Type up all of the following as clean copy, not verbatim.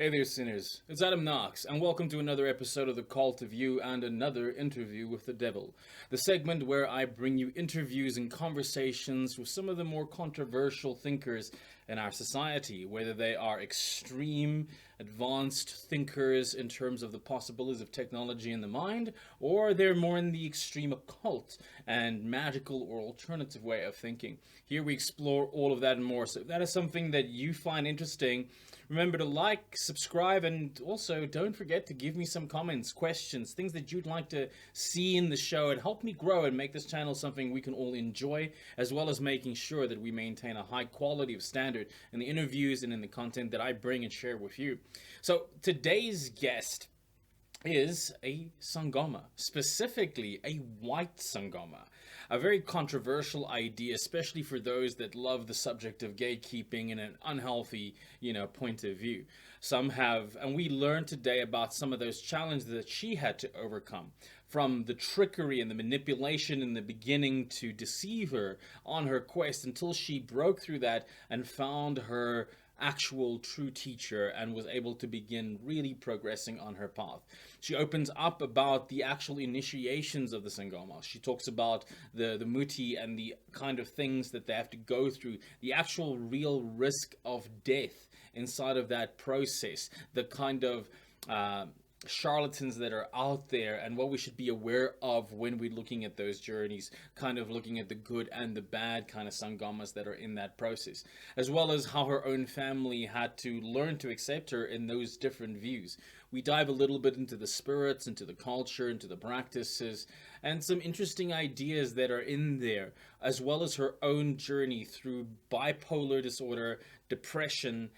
Hey there, sinners. It's Adam Knox, and welcome to another episode of The Call to View and another interview with the devil. The segment where I bring you interviews and conversations with some of the more controversial thinkers in our society, whether they are extreme, advanced thinkers in terms of the possibilities of technology in the mind, or they're more in the extreme occult and magical or alternative way of thinking. Here we explore all of that and more. So if that is something that you find interesting, remember to like, subscribe, and also don't forget to give me some comments, questions, things that you'd like to see in the show. It helps me grow and make this channel something we can all enjoy, as well as making sure that we maintain a high quality of standard in the interviews and in the content that I bring and share with you. So today's guest is a Sangoma, specifically a white Sangoma. A very controversial idea, especially for those that love the subject of gatekeeping in an unhealthy, point of view. Some have, and we learned today about some of those challenges that she had to overcome. From the trickery and the manipulation in the beginning to deceive her on her quest until she broke through that and found her actual true teacher and was able to begin really progressing on her path. She opens up about the actual initiations of the Sangoma. She talks about the muti and the kind of things that they have to go through, the actual real risk of death inside of that process, the kind of charlatans that are out there and what we should be aware of when we're looking at those journeys, kind of looking at the good and the bad kind of sangomas that are in that process, as well as how her own family had to learn to accept her in those different views. We dive a little bit into the spirits, into the culture, into the practices, and some interesting ideas that are in there, as well as her own journey through bipolar disorder, depression,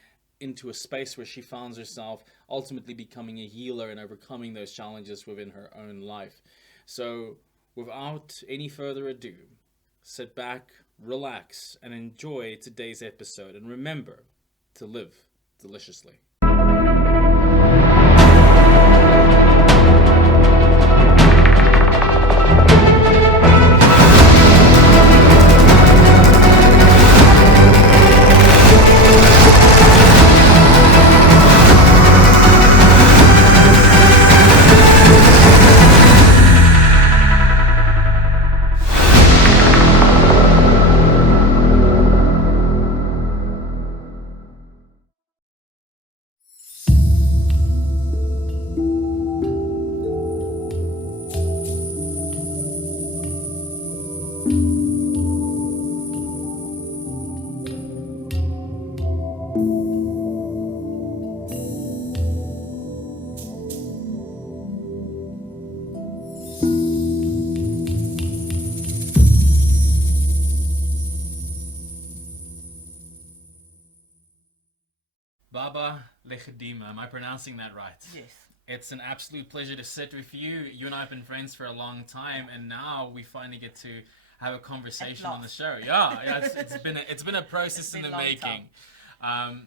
into a space where she finds herself ultimately becoming a healer and overcoming those challenges within her own life. So without any further ado, sit back, relax, and enjoy today's episode. And remember to live deliciously. Baba Legadema, am I pronouncing that right? Yes. It's an absolute pleasure to sit with you. You and I have been friends for a long time, and now we finally get to have a conversation on the show. Yeah, it's been a process in the making.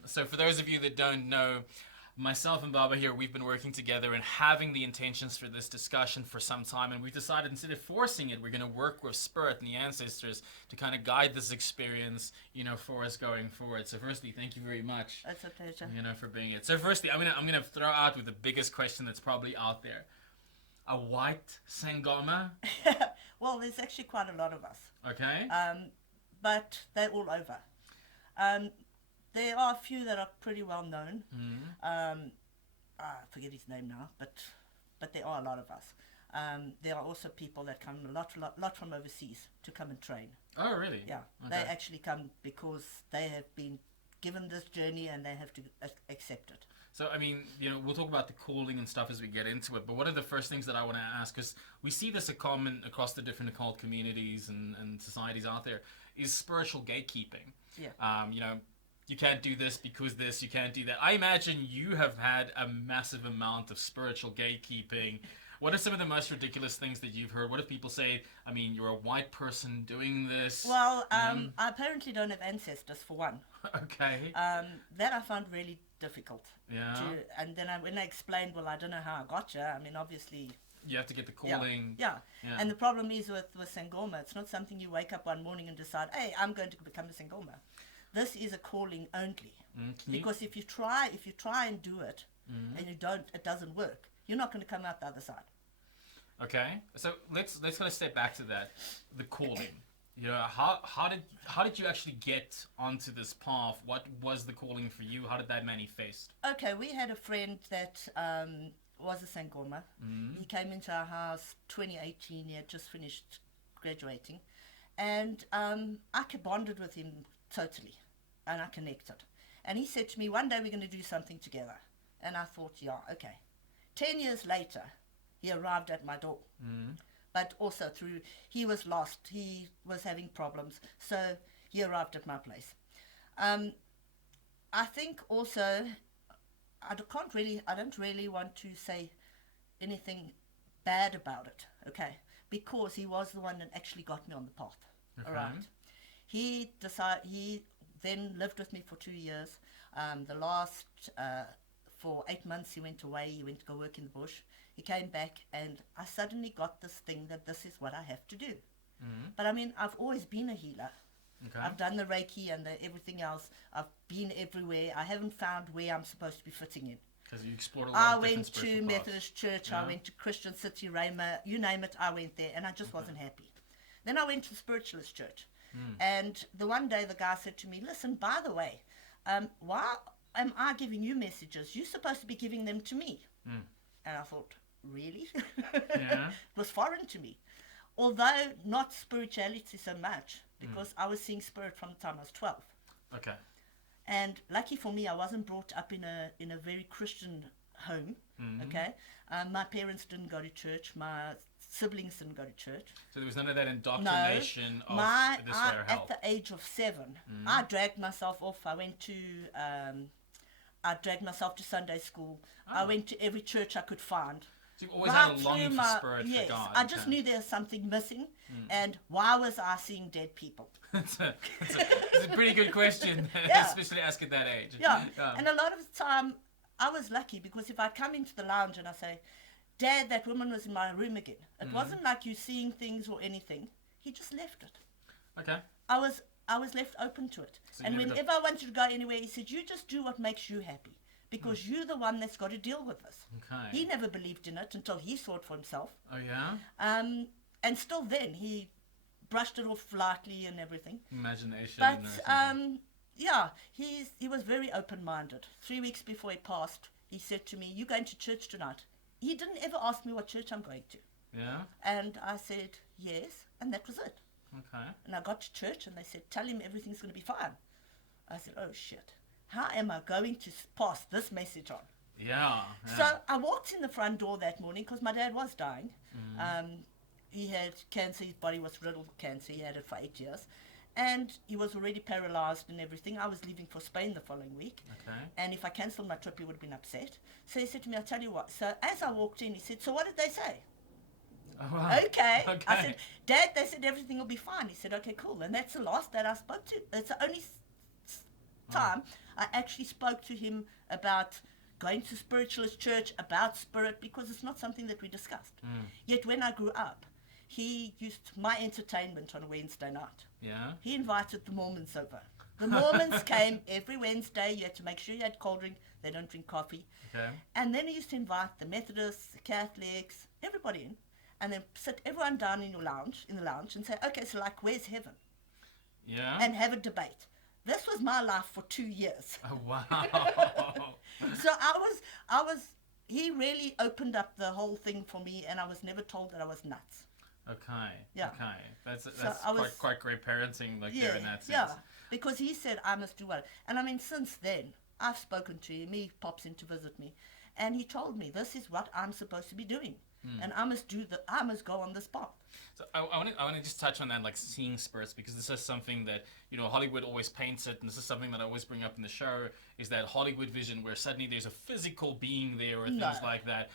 So for those of you that don't know, myself and Baba here, we've been working together and having the intentions for this discussion for some time, and we've decided instead of forcing it, we're going to work with Spirit and the ancestors to kind of guide this experience, for us going forward. So firstly, thank you very much. It's a pleasure. For being it. So firstly, I'm gonna throw out with the biggest question that's probably out there. A white Sangoma? Well, there's actually quite a lot of us. Okay. But they're all over. There are a few that are pretty well known. Mm-hmm. I forget his name now, but there are a lot of us. There are also people that come a lot from overseas to come and train. Oh, really? Yeah, okay. They actually come because they have been given this journey and they have to accept it. So, we'll talk about the calling and stuff as we get into it, but one of the first things that I want to ask, because we see this a common across the different occult communities and societies out there, is spiritual gatekeeping. Yeah. You can't do this because this, you can't do that. I imagine you have had a massive amount of spiritual gatekeeping. What are some of the most ridiculous things that you've heard? What if people say, you're a white person doing this? Well, I apparently don't have ancestors, for one. Okay. That I found really difficult. Yeah. And then when I explained, well, I don't know how I got you. Obviously... You have to get the calling. Yeah. And the problem is with Sangoma, it's not something you wake up one morning and decide, hey, I'm going to become a Sangoma. this is a calling only. Mm-hmm. Because if you try and do it, and it doesn't work, you're not going to come out the other side. Okay, so let's kind of step back to that, the calling. You know, how did you actually get onto this path? What was the calling for you? How did that manifest? Okay, we had a friend that was a Sangoma. He came into our house 2018. He had just finished graduating, and I bonded with him totally, and I connected. And he said to me, one day we're going to do something together. And I thought, yeah, okay. 10 years later, he arrived at my door. But also he was lost. He was having problems. So he arrived at my place. I think also, I don't really want to say anything bad about it, okay? Because he was the one that actually got me on the path. Okay. All right. He then lived with me for 2 years. For 8 months he went away. He went to go work in the bush. He came back, and I suddenly got this thing that this is what I have to do. But I mean, I've always been a healer. Okay. I've done the Reiki and everything else. I've been everywhere. I haven't found where I'm supposed to be fitting in. Because you explored a lot of different went to spiritual paths. Methodist Church. Yeah. I went to Christian City, Rhema, you name it, I went there, and I just wasn't happy. Then I went to the Spiritualist Church. And the one day the guy said to me, listen, by the way, why am I giving you messages? You're supposed to be giving them to me. And I thought, really? Yeah. It was foreign to me. Although not spirituality so much, because I was seeing spirit from the time I was 12. Okay. And lucky for me, I wasn't brought up in a very Christian home. Okay, my parents didn't go to church. My siblings didn't go to church. So there was none of that indoctrination of this way or help. At the age of 7, I dragged myself off. I dragged myself to Sunday school. I went to every church I could find. So you've always had a longing for spirit, for God. I just knew there was something missing. And why was I seeing dead people? It's a pretty good question, Yeah. especially ask at that age. Yeah. And a lot of the time, I was lucky, because if I come into the lounge and I say, Dad, that woman was in my room again. It wasn't like you seeing things or anything. He just left it. Okay. I was left open to it. So and you never whenever I wanted to go anywhere, he said, you just do what makes you happy, because you're the one that's got to deal with this. Okay. He never believed in it until he saw it for himself. Oh, yeah? And still then, he brushed it off lightly and everything. Imagination. But, or something. yeah, he was very open-minded. 3 weeks before he passed, he said to me, you going to church tonight? He didn't ever ask me what church I'm going to. Yeah? And I said, yes, and that was it. Okay. And I got to church, and they said, tell him everything's going to be fine. I said, oh, shit. How am I going to pass this message on? Yeah. So I walked in the front door that morning, because my dad was dying. He had cancer. His body was riddled with cancer. He had it for 8 years. And he was already paralyzed and everything. I was leaving for Spain the following week. Okay. And if I cancelled my trip, he would have been upset. So he said to me, I'll tell you what. So as I walked in, he said, so what did they say? Oh, wow. Okay. Okay. I said, Dad, they said everything will be fine. He said, okay, cool. And that's the last that I spoke to. It's the only time I actually spoke to him about going to spiritualist church, about spirit, because it's not something that we discussed. Yet when I grew up, he used my entertainment on a Wednesday night. Yeah? He invited the Mormons over. The Mormons came every Wednesday. You had to make sure you had cold drink. They don't drink coffee. Okay. And then he used to invite the Methodists, the Catholics, everybody in, and then sit everyone down in the lounge, and say, okay, so like, where's heaven? Yeah? And have a debate. This was my life for 2 years. Oh, wow. So he really opened up the whole thing for me, and I was never told that I was nuts. Okay. Yeah. Okay. That's I was- quite great parenting, like, there in that sense. Yeah, because he said I must do what. And I mean, since then, I've spoken to him. He pops in to visit me, and he told me this is what I'm supposed to be doing, and I must go on this path. So I want to just touch on that, like seeing spirits, because this is something that, you know, Hollywood always paints it, and this is something that I always bring up in the show, is that Hollywood vision where suddenly there's a physical being there or things like that.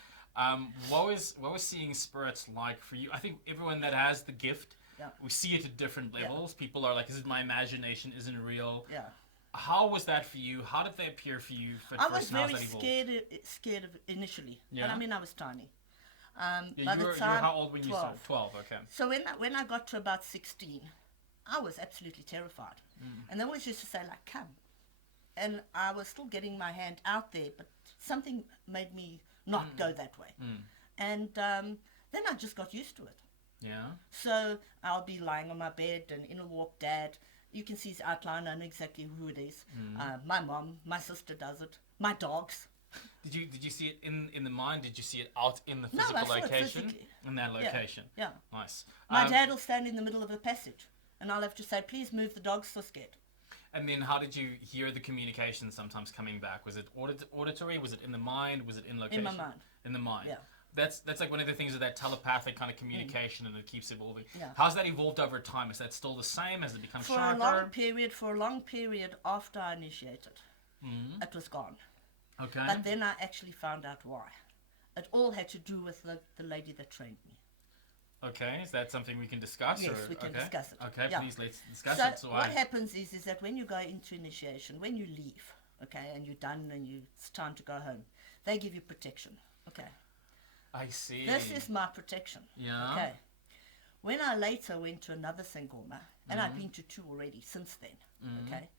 What was seeing spirits like for you? I think everyone that has the gift, we see it at different levels. People are like, is it my imagination? Isn't it real? Yeah. How was that for you? How did they appear for you? I was very scared of initially. Yeah. But I mean, I was tiny. You were how old when 12. you started? 12, okay. So when I got to about 16, I was absolutely terrified. And they always used to say, like, come. And I was still getting my hand out there, but something made me not go that way. And then I just got used to it. Yeah. So I'll be lying on my bed and in will walk Dad. You can see his outline. I know exactly who it is. My mom, my sister does it. My dogs. Did you see it in the mind? Did you see it out in the No, physical I saw it location? physically. In that location. Yeah. Nice. My dad will stand in the middle of a passage, and I'll have to say, please move, the dog's so scared. And then how did you hear the communication sometimes coming back? Was it auditory? Was it in the mind? Was it in location? In my mind. In the mind. Yeah. That's like one of the things of that telepathic kind of communication, and it keeps evolving. Yeah. How's that evolved over time? Is that still the same? Has it become For sharper? a long period after I initiated, it was gone. Okay. But then I actually found out why. It all had to do with the lady that trained me. Okay, is that something we can discuss? Yes, or? we can Okay. discuss it. Okay, Yeah. please let's discuss So it. So what happens is that when you go into initiation, when you leave, okay, and you're done and it's time to go home, they give you protection. Okay. I see. This is my protection. Yeah. Okay. When I later went to another Sangoma, and I'd been to 2 already since then, okay,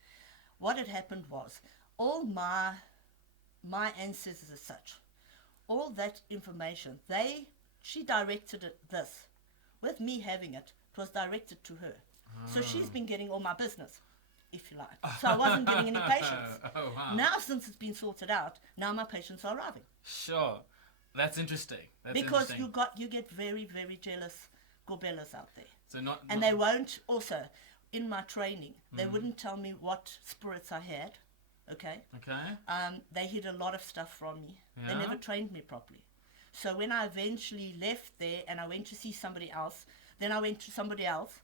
what had happened was all my ancestors as such, all that information, she directed this. With me having it, it was directed to her. So she's been getting all my business, if you like. So I wasn't getting any patients. Oh, wow. Now, since it's been sorted out, now my patients are arriving. Sure. That's interesting. Because you get very, very jealous gobelas out there. So not They won't, also, in my training, they wouldn't tell me what spirits I had, okay? Okay. They hid a lot of stuff from me. They Yeah. never trained me properly. So when I eventually left there and I went to see somebody else, then I went to somebody else,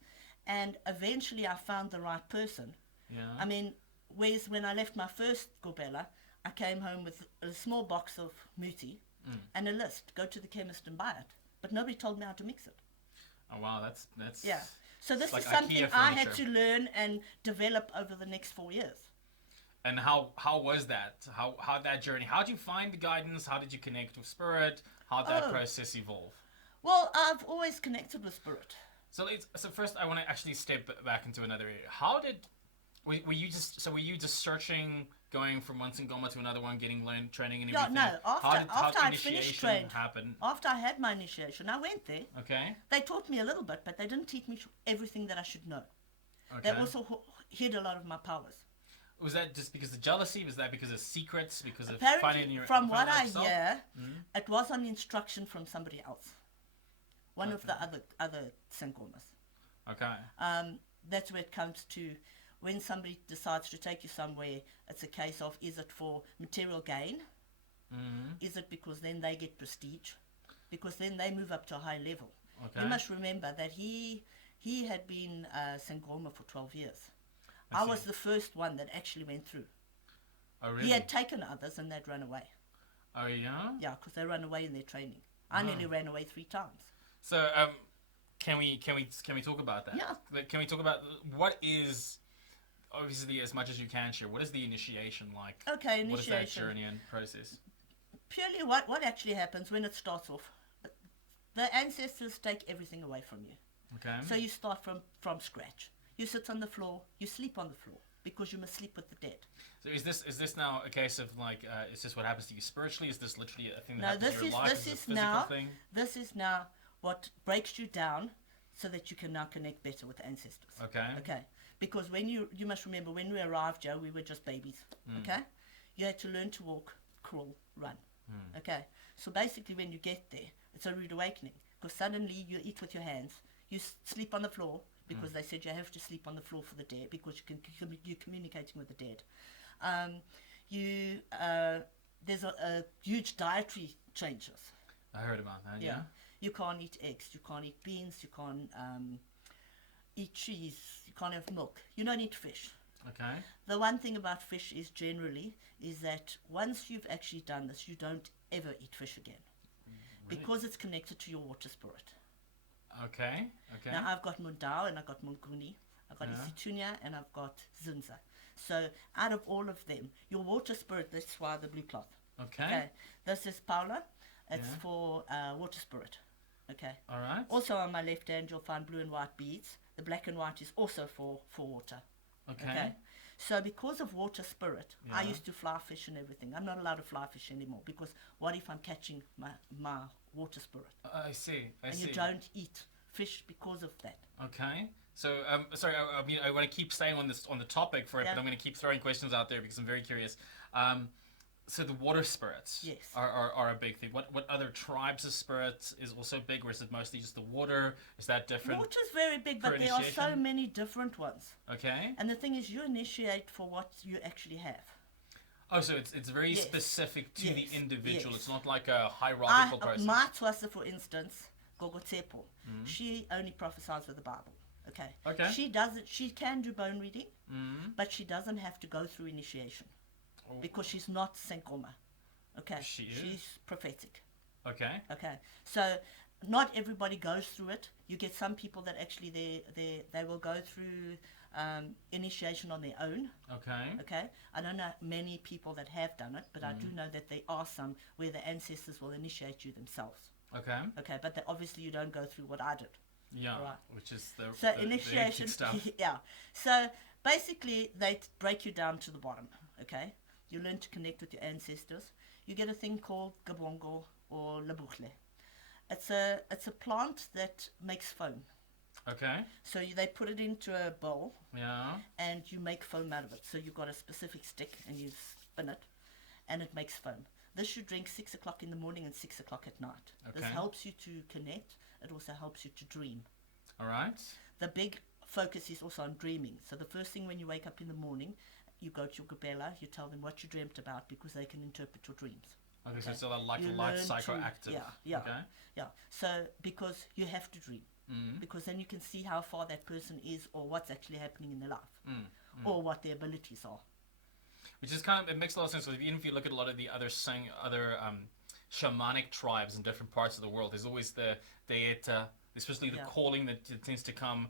and eventually I found the right person. Yeah. I mean, whereas when I left my first gobela, I came home with a small box of muti and a list, go to the chemist and buy it. But nobody told me how to mix it. Oh wow, that's Yeah. So this like is something IKEA I had furniture. to learn and develop over the next 4 years. And how was that? How that journey? How did you find the guidance? How did you connect with spirit? How did that Oh. process evolve? Well, I've always connected with spirit. So first I want to actually step back into another area. How did were you just searching, going from one Sangoma to another one, getting training and Yeah, everything? no, after I'd finished initiation training, happen? after I had my initiation, I went there. Okay. They taught me a little bit, but they didn't teach me everything that I should know. Okay. They also hid a lot of my powers. Was that just because of jealousy? Was that because of secrets? Because of Apparently, finding your from what finding I out yourself? hear, it was on instruction from somebody else. One of the other Sangomas. Okay. That's where it comes to when somebody decides to take you somewhere, it's a case of, is it for material gain? Is it because then they get prestige? Because then they move up to a high level. Okay. You must remember that he had been Sangoma for 12 years. I I see. was the first one that actually went through. Oh really? He had taken others and they'd run away. Oh yeah. Yeah, because they run away in their training. I nearly ran away 3 times. So can we talk about that? Yeah. Like, can we talk about what is, obviously as much as you can share, what is the initiation like? Okay, What is that initiation. journey and process? Purely what actually happens when it starts off, the ancestors take everything away from you. Okay. So you start from scratch. You sit on the floor, you sleep on the floor, because you must sleep with the dead. So is this now a case of like, is this what happens to you spiritually? Is this literally a thing that No, happens this in is your life? this it a is physical now thing? this is now what breaks you down, so that you can now connect better with the ancestors. Okay. Okay. Because when you must remember, when we arrived, Joe, we were just babies. Okay. You had to learn to walk, crawl, run. Okay. So basically, when you get there, it's a rude awakening, because suddenly you eat with your hands, you sleep on the floor, because they said you have to sleep on the floor for the dead, because you're communicating with the dead. There's a huge dietary changes. I heard about that. Yeah. You can't eat eggs, you can't eat beans, you can't eat cheese, you can't have milk, you don't eat fish. Okay. The one thing about fish is that once you've actually done this, you don't ever eat fish again. Really? Because it's connected to your water spirit. Okay. Okay. Now I've got Mundao and I've got Munguni, I've got Isitunya and I've got Zinza. So out of all of them, your water spirit, that's why the blue cloth. Okay. This is Paula. It's Yeah. for water spirit. Okay. All right. Also on my left hand, you'll find blue and white beads. the black and white is also for water. Okay. So because of water spirit, I Yeah. used to fly fish and everything. I'm not allowed to fly fish anymore because what if I'm catching my water spirit? I see. I And see. you don't eat fish because of that. Okay. So, sorry, I mean, I want to keep staying on the topic for it, Yeah. but I'm going to keep throwing questions out there because I'm very curious. So the water spirits Yes. are a big thing. What other tribes of spirits is also big, or is it mostly just the water? Is that different? Water's very big, for but there are so initiation? many different ones. Okay. And the thing is, you initiate for what you actually have. Oh, so it's very Yes. specific to the Yes. individual. Yes. It's not like a hierarchical process. My Twasa, for instance, Gogotsepo, she only prophesies with the Bible. Okay. Okay. She doesn't. She can do bone reading, Mm. but she doesn't have to go through initiation Oh. because she's not Sangoma. Okay. She is? She's prophetic. Okay. Okay. So not everybody goes through it. You get some people that actually they will go through initiation on their own. Okay. Okay. I don't know many people that have done it, but I do know that there are some where the ancestors will initiate you themselves. Okay. Okay, but obviously you don't go through what I did. Yeah. Right. Which is the So the initiation, hectic stuff. yeah. So basically they break you down to the bottom. Okay, you learn to connect with your ancestors. You get a thing called gabongo or labuhle. It's a plant that makes foam. Okay. So they put it into a bowl Yeah. and you make foam out of it. So you've got a specific stick and you spin it, and it makes foam. This you drink 6 o'clock in the morning and 6 o'clock at night. This Okay. helps you to connect. It also helps you to dream. All right. The big focus is also on dreaming. So the first thing when you wake up in the morning, you go to your gabella, you tell them what you dreamt about because they can interpret your dreams. Okay, so Okay. it's a like You light learn to- psychoactive. yeah. Okay. Yeah. So because you have to dream, Mm. because then you can see how far that person is or what's actually happening in their life, Mm. or what their abilities are. Which is kind of, it makes a lot of sense. Even if you look at a lot of the other shamanic tribes in different parts of the world, there's always the deeta, especially the Yeah. calling that tends to come,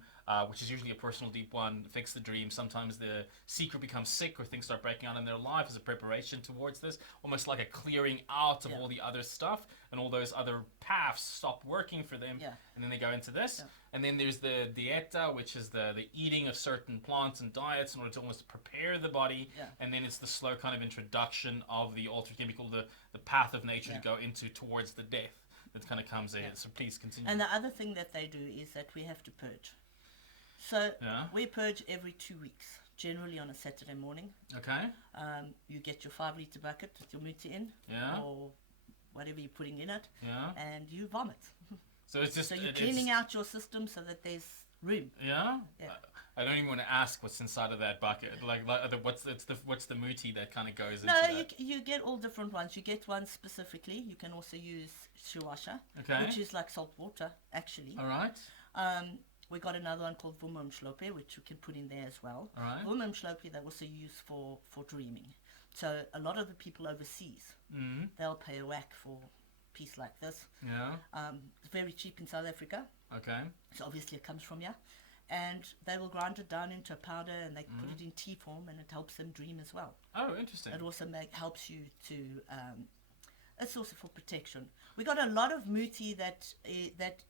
which is usually a personal deep one, fix the dream. Sometimes the seeker becomes sick or things start breaking out in their life as a preparation towards this, almost like a clearing out of Yeah. all the other stuff, and all those other paths stop working for them, Yeah. and then they go into this. Yeah. And then there's the dieta, which is the eating of certain plants and diets in order to almost prepare the body. Yeah. And then it's the slow kind of introduction of the altered chemical, the path of nature Yeah. to go into towards the death that kind of comes in. Yeah. So please continue. And the other thing that they do is that we have to purge. So Yeah. we purge every 2 weeks, generally on a Saturday morning. Okay. You get your 5-litre bucket with your muti in, Yeah. or whatever you're putting in it, Yeah. and you vomit. So it's just So you're it's- cleaning out your system so that there's room. Yeah. Yeah. I don't even want to ask what's inside of that bucket. Like what's the muti that kind of goes into No, that? you get all different ones. You get one specifically. You can also use shiwasha, Okay. which is like salt water, actually. All right. We got another one called vumumshlope, which you can put in there as well. All right. Vumumshlope they also use for dreaming. So a lot of the people overseas, Mm. they'll pay a whack for a piece like this. Yeah. It's very cheap in South Africa, Okay. so obviously it comes from here. And they will grind it down into a powder and they put it in tea form, and it helps them dream as well. Oh, interesting. It also helps you to. It's also for protection. We got a lot of muti that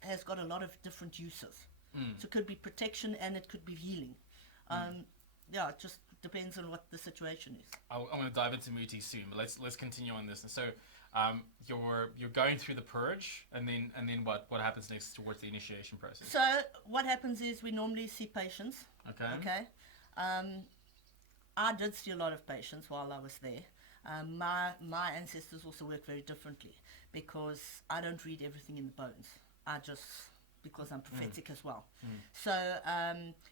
has got a lot of different uses. Mm. So it could be protection and it could be healing. Yeah, it just depends on what the situation is. I'm going to dive into muti soon, but let's continue on this. And so, you're going through the purge, and then what happens next towards the initiation process? So what happens is we normally see patients. Okay. Okay. I did see a lot of patients while I was there. My ancestors also work very differently because I don't read everything in the bones. I just, because I'm prophetic as well. So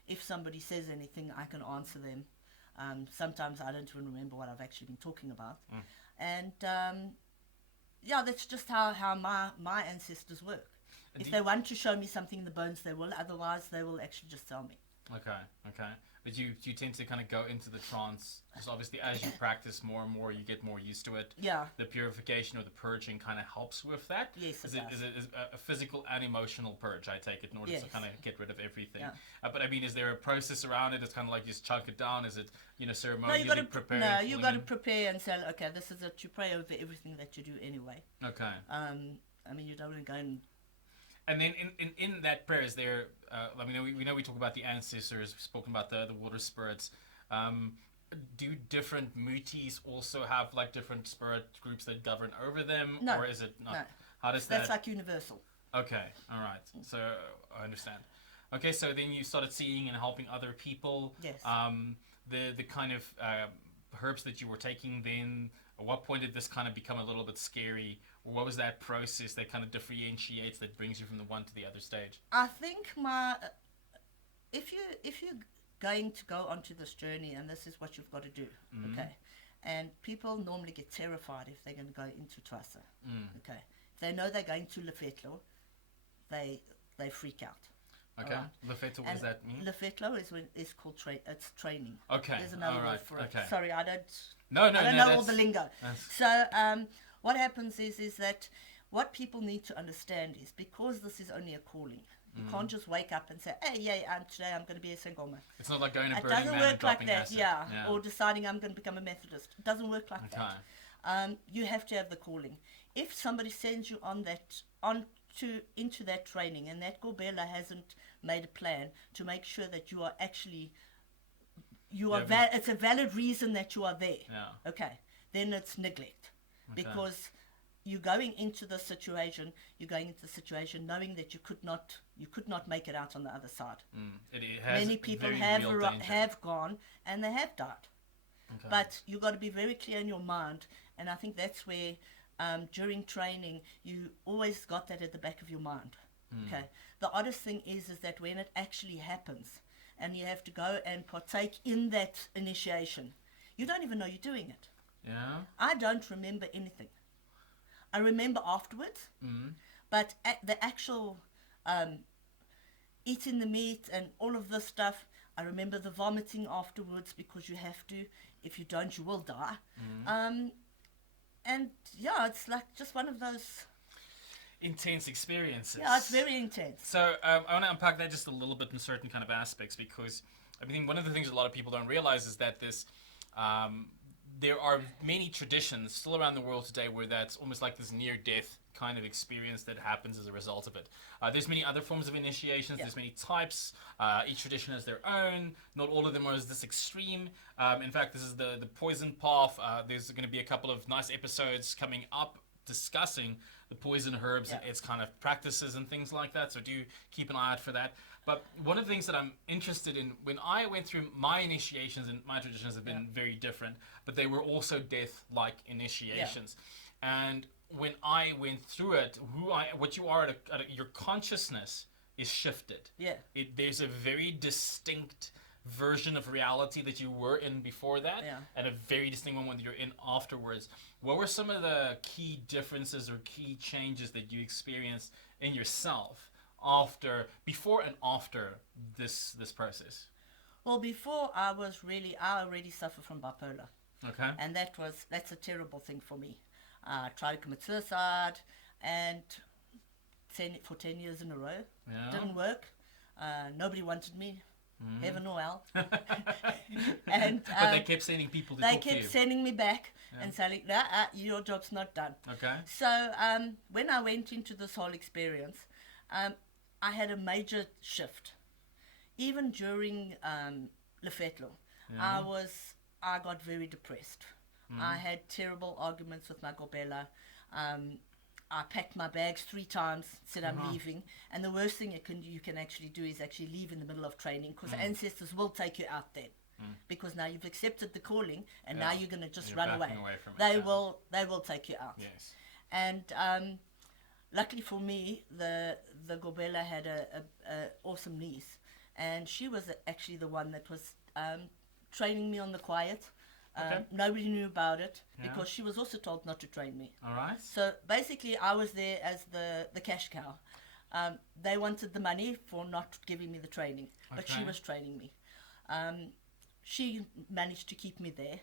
if somebody says anything, I can answer them. Sometimes I don't even remember what I've actually been talking about. And yeah, that's just how my ancestors work. And If they want to show me something in the bones, they will. Otherwise, they will actually just tell me. Okay. But you tend to kind of go into the trance, because obviously as you practice more and more, you get more used to it. Yeah. The purification or the purging kind of helps with that. Yes, it is does. Is a physical and emotional purge, I take it, in order to Yes. kind of get rid of everything. Yeah. But I mean, is there a process around it? It's kind of like you just chunk it down. Is it, No, ceremonially you got to preparing? no, you pulling got to in? prepare and say, okay, this is to pray over everything that you do anyway. Okay. I mean, you don't want to go and And then in that prayer, is there, I mean, we know we talk about the ancestors, we've spoken about the water spirits. Do different mutis also have like different spirit groups that govern over them? No. Or is it not? No. How does That's that... like universal. Okay, all right. So I understand. Okay, so then you started seeing and helping other people. Yes. The kind of herbs that you were taking then, at what point did this kind of become a little bit scary? Or what was that process that kind of differentiates, that brings you from the one to the other stage? I think if you're going to go onto this journey, and this is what you've got to do, okay, and people normally get terrified if they're going to go into Twasa, okay. If they know they're going to Lefetlo, they freak out. Okay. Right. Lefetlo, what does that mean? Lefetlo is called it's training. Okay. There's another word for it. Sorry, I don't know all the lingo. So what happens is that what people need to understand is, because this is only a calling, you can't just wake up and say, hey, today I'm going to be a Sangoma. It's not like going to It Burning doesn't Man work and like dropping that, acid. yeah. Or deciding I'm going to become a Methodist. It doesn't work like that. You have to have the calling. If somebody sends you into that training, and that Gobela hasn't made a plan to make sure that you are actually, it's a valid reason that you are there. Yeah. Okay. Then it's neglect. Because you're going into the situation knowing that you could not make it out on the other side. It has many people very have gone and they have died. Okay. But you've got to be very clear in your mind, and I think that's where during training you always got that at the back of your mind. Okay. The oddest thing is that when it actually happens and you have to go and partake in that initiation, you don't even know you're doing it. Yeah. I don't remember anything. I remember afterwards, but the actual eating the meat and all of this stuff, I remember the vomiting afterwards, because you have to. If you don't, you will die. And yeah, it's like just one of those intense experiences. Yeah, it's very intense. So I want to unpack that just a little bit in certain kind of aspects, because I mean, one of the things a lot of people don't realize is that this there are many traditions still around the world today where that's almost like this near-death kind of experience that happens as a result of it. There's many other forms of initiations. There's many types. Each tradition has their own. Not all of them are this extreme. In fact, this is the poison path. There's going to be a couple of nice episodes coming up discussing the poison herbs and its kind of practices and things like that. So do keep an eye out for that. But one of the things that I'm interested in, when I went through my initiations, and my traditions have been very different, but they were also death-like initiations. And when I went through it, what you are your consciousness is shifted. There's a very distinct version of reality that you were in before that, and a very distinct one when you're in afterwards. What were some of the key differences or key changes that you experienced in yourself before and after this process? Well, before I already suffered from bipolar. Okay. And that's a terrible thing for me. I tried to commit suicide, and for 10 years in a row. Didn't work. Nobody wanted me, heaven or hell. And but they kept sending people to talk to you. They kept sending me back and saying, your job's not done. Okay. So when I went into this whole experience, I had a major shift. Even during Lefetlo, I got very depressed. I had terrible arguments with my Gobela. I packed my bags 3 times, said I'm leaving. And the worst thing you can actually do is actually leave in the middle of training, because ancestors will take you out then. Because now you've accepted the calling, and now you're going to just run away. They will take you out. Yes. And luckily for me, the Gobela had a awesome niece, and she was actually the one that was training me on the quiet. Nobody knew about it because she was also told not to train me. All right. So basically, I was there as the cash cow. They wanted the money for not giving me the training, but she was training me. She managed to keep me there.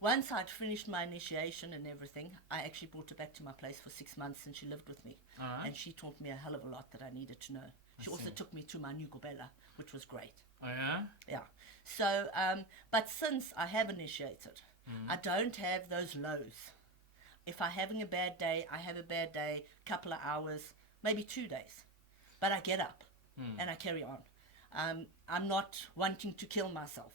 Once I'd finished my initiation and everything, I actually brought her back to my place for 6 months, and she lived with me. All right. And she taught me a hell of a lot that I needed to know. She also took me to my new Gobela, which was great. Oh, yeah? Yeah. So, but since I have initiated, I don't have those lows. If I'm having a bad day, I have a bad day, couple of hours, maybe 2 days. but I get up and I carry on. I'm not wanting to kill myself.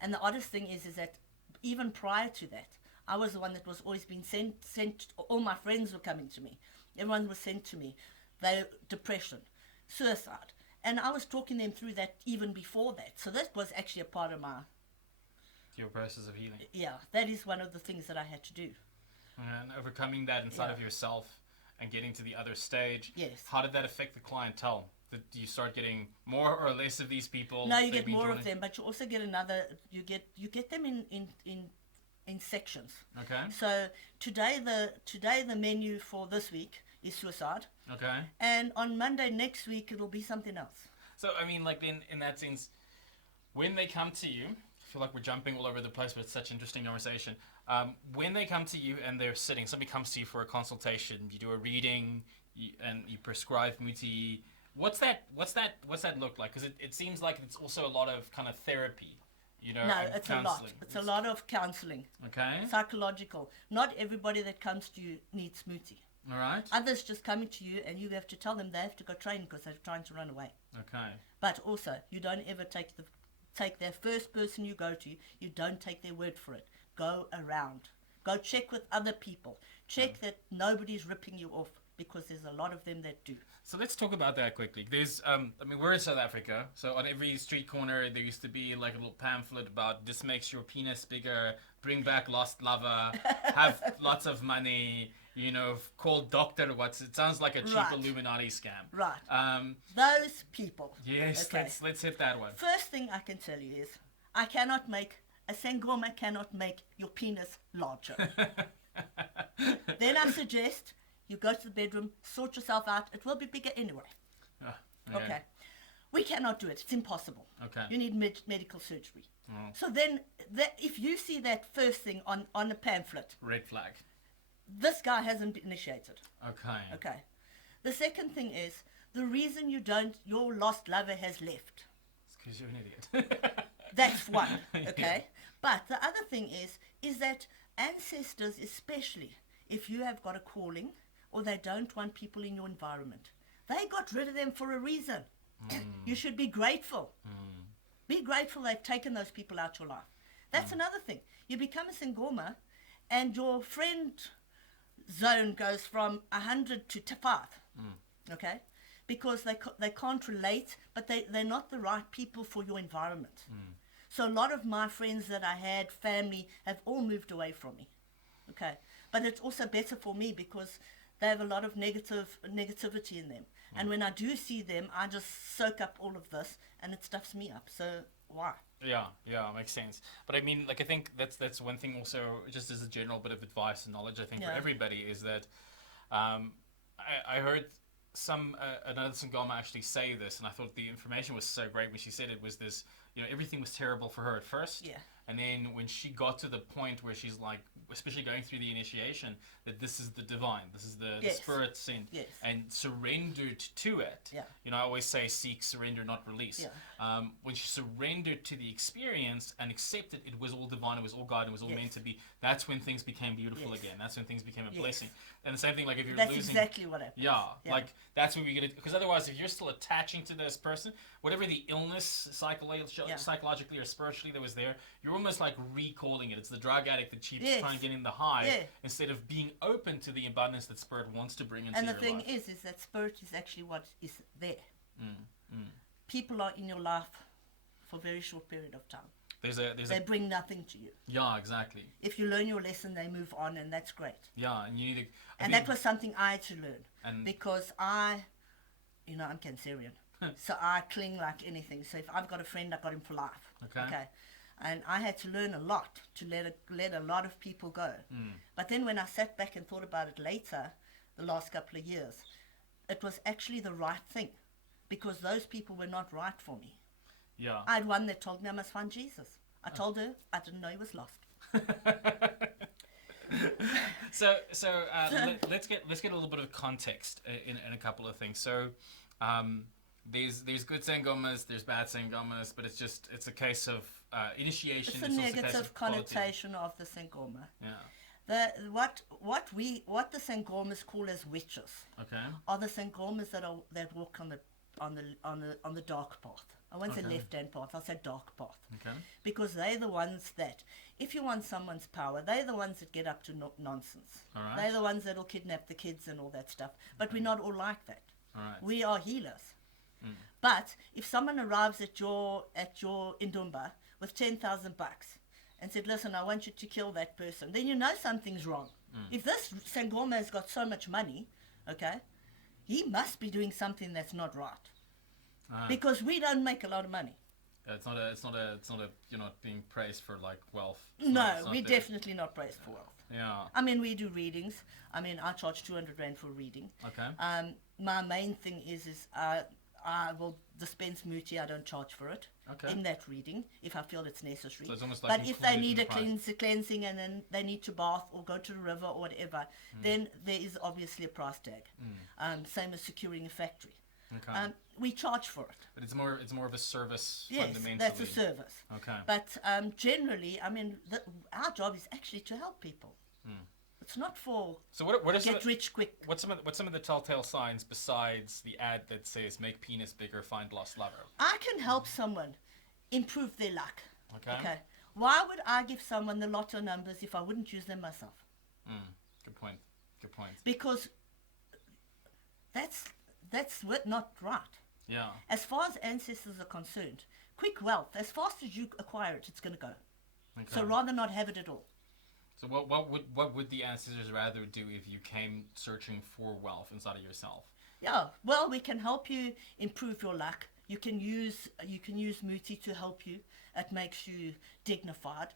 And the oddest thing is that even prior to that, I was the one that was always being sent. All my friends were coming to me. Everyone was sent to me. Depression, suicide. And I was talking them through that even before that. So that was actually a part of your process of healing. Yeah, that is one of the things that I had to do. And overcoming that inside of yourself and getting to the other stage. Yes. How did that affect the clientele? Do you start getting more or less of these people? No, you get more of them, but you also get you get them in sections. Okay. So today the menu for this week is suicide. Okay. And on Monday next week it'll be something else. So I mean, like in that sense, when they come to you, I feel like we're jumping all over the place, but it's such interesting conversation. When they come to you and they're sitting, somebody comes to you for a consultation, you do a reading, and you prescribe muti. What's that look like? Because it seems like it's also a lot of kind of therapy, No, it's counseling. a lot. It's a lot of counseling. Okay. Psychological. Not everybody that comes to you needs muti. All right. Others just coming to you and you have to tell them they have to go train because they're trying to run away. Okay. But also, you don't ever take their first person you go to. You don't take their word for it. Go around. Go check with other people. Check that nobody's ripping you off, because there's a lot of them that do. So let's talk about that quickly. There's, we're in South Africa, so on every street corner there used to be like a little pamphlet about this makes your penis bigger, bring back lost lover, have lots of money, call doctor. It sounds like a cheap Right. Illuminati scam. Right. Those people. Yes, Okay. let's hit that one. First thing I can tell you is, a Sangoma cannot make your penis larger. Then I suggest you go to the bedroom, sort yourself out. It will be bigger anyway. Yeah. Okay. We cannot do it. It's impossible. Okay. You need medical surgery. Oh. So then, if you see that first thing on a pamphlet, Red flag. this guy hasn't been initiated. Okay. Okay. The second thing is, the reason your lost lover has left. It's because you're an idiot. That's one. Okay. But the other thing is that ancestors, especially if you have got a calling or they don't want people in your environment, they got rid of them for a reason. You should be grateful. Be grateful they've taken those people out your life. That's another thing. You become a Sangoma and your friend zone goes from 100 to 5. Okay? Because they can't relate, but they're not the right people for your environment. So a lot of my friends that I had, family, have all moved away from me. Okay? But it's also better for me because they have a lot of negativity in them. And when I do see them, I just soak up all of this and it stuffs me up. So why? Yeah, makes sense. But I mean, like, I think that's one thing also, just as a general bit of advice and knowledge, I think for everybody, is that I heard another Sangoma actually say this, and I thought the information was so great when she said it, was this, everything was terrible for her at first. Yeah. And then when she got to the point where she's like, especially going through the initiation, that this is the divine, this is the spirit sent, and surrendered to it. Yeah. I always say seek, surrender, not release. Yeah. When she surrendered to the experience and accepted it was all divine, it was all God, it was all meant to be, that's when things became beautiful again. That's when things became a blessing. And the same thing, like if you're That's losing... exactly what happened. Yeah, like that's when we get it. Because otherwise, if you're still attaching to this person, whatever the illness psychologically or spiritually that was there, you're almost like recalling it. It's the drug addict that keeps trying to get in the high instead of being open to the abundance that spirit wants to bring into your life. And the thing is that spirit is actually what is there. People are in your life for a very short period of time. They bring nothing to you. Yeah, exactly. If you learn your lesson, they move on, and that's great. Yeah, and you need to... And that was something I had to learn. Because I'm Cancerian. So I cling like anything. So if I've got a friend, I've got him for life. Okay. And I had to learn a lot to let a lot of people go. But then when I sat back and thought about it later, the last couple of years, it was actually the right thing. Because those people were not right for me. Yeah. I had one that told me I must find Jesus. I told her I didn't know he was lost. So let's get a little bit of context in a couple of things. So there's good Sangomas, there's bad Sangomas, but it's a case of initiation. It's a negative connotation of the Sangoma. Yeah. What the Sangomas call as witches Okay. are the Sangomas that walk on the dark path. I won't say Okay. left-hand path, I'll say dark path. Okay. Because they're the ones that, if you want someone's power, they're the ones that get up to nonsense. All right. They're the ones that'll kidnap the kids and all that stuff. But we're not all like that. All right. We are healers. But if someone arrives at your Indumba with 10,000 bucks and said, listen, I want you to kill that person, then you know something's wrong. If this Sangoma has got so much money, okay, he must be doing something that's not right. Because we don't make a lot of money. It's not a you're not being praised for like wealth. We're definitely not praised for wealth. Yeah. I mean, we do readings. I mean, I charge 200 Rand for a reading. Okay. My main thing is I will dispense muti. I don't charge for it Okay. in that reading if I feel it's necessary. So it's almost like But if they included need in a the price. cleansing and then they need to bath or go to the river or whatever, then there is obviously a price tag. Same as securing a factory. Okay. We charge for it. But it's more of a service Yes, fundamentally. that's a service. Okay. But generally, I mean, our job is actually to help people. It's not for So what is get rich quick. what's some of the telltale signs besides the ad that says make penis bigger, find lost lover? I can help someone improve their luck. Okay. Why would I give someone the lotto numbers if I wouldn't use them myself? Good point. Good point. Because that's not right. Yeah. As far as ancestors are concerned, quick wealth, as fast as you acquire it, it's going to go. Okay. So rather not have it at all. So what would the ancestors rather do if you came searching for wealth inside of yourself? Yeah, well, we can help you improve your luck. You can use muti to help you. It makes you dignified.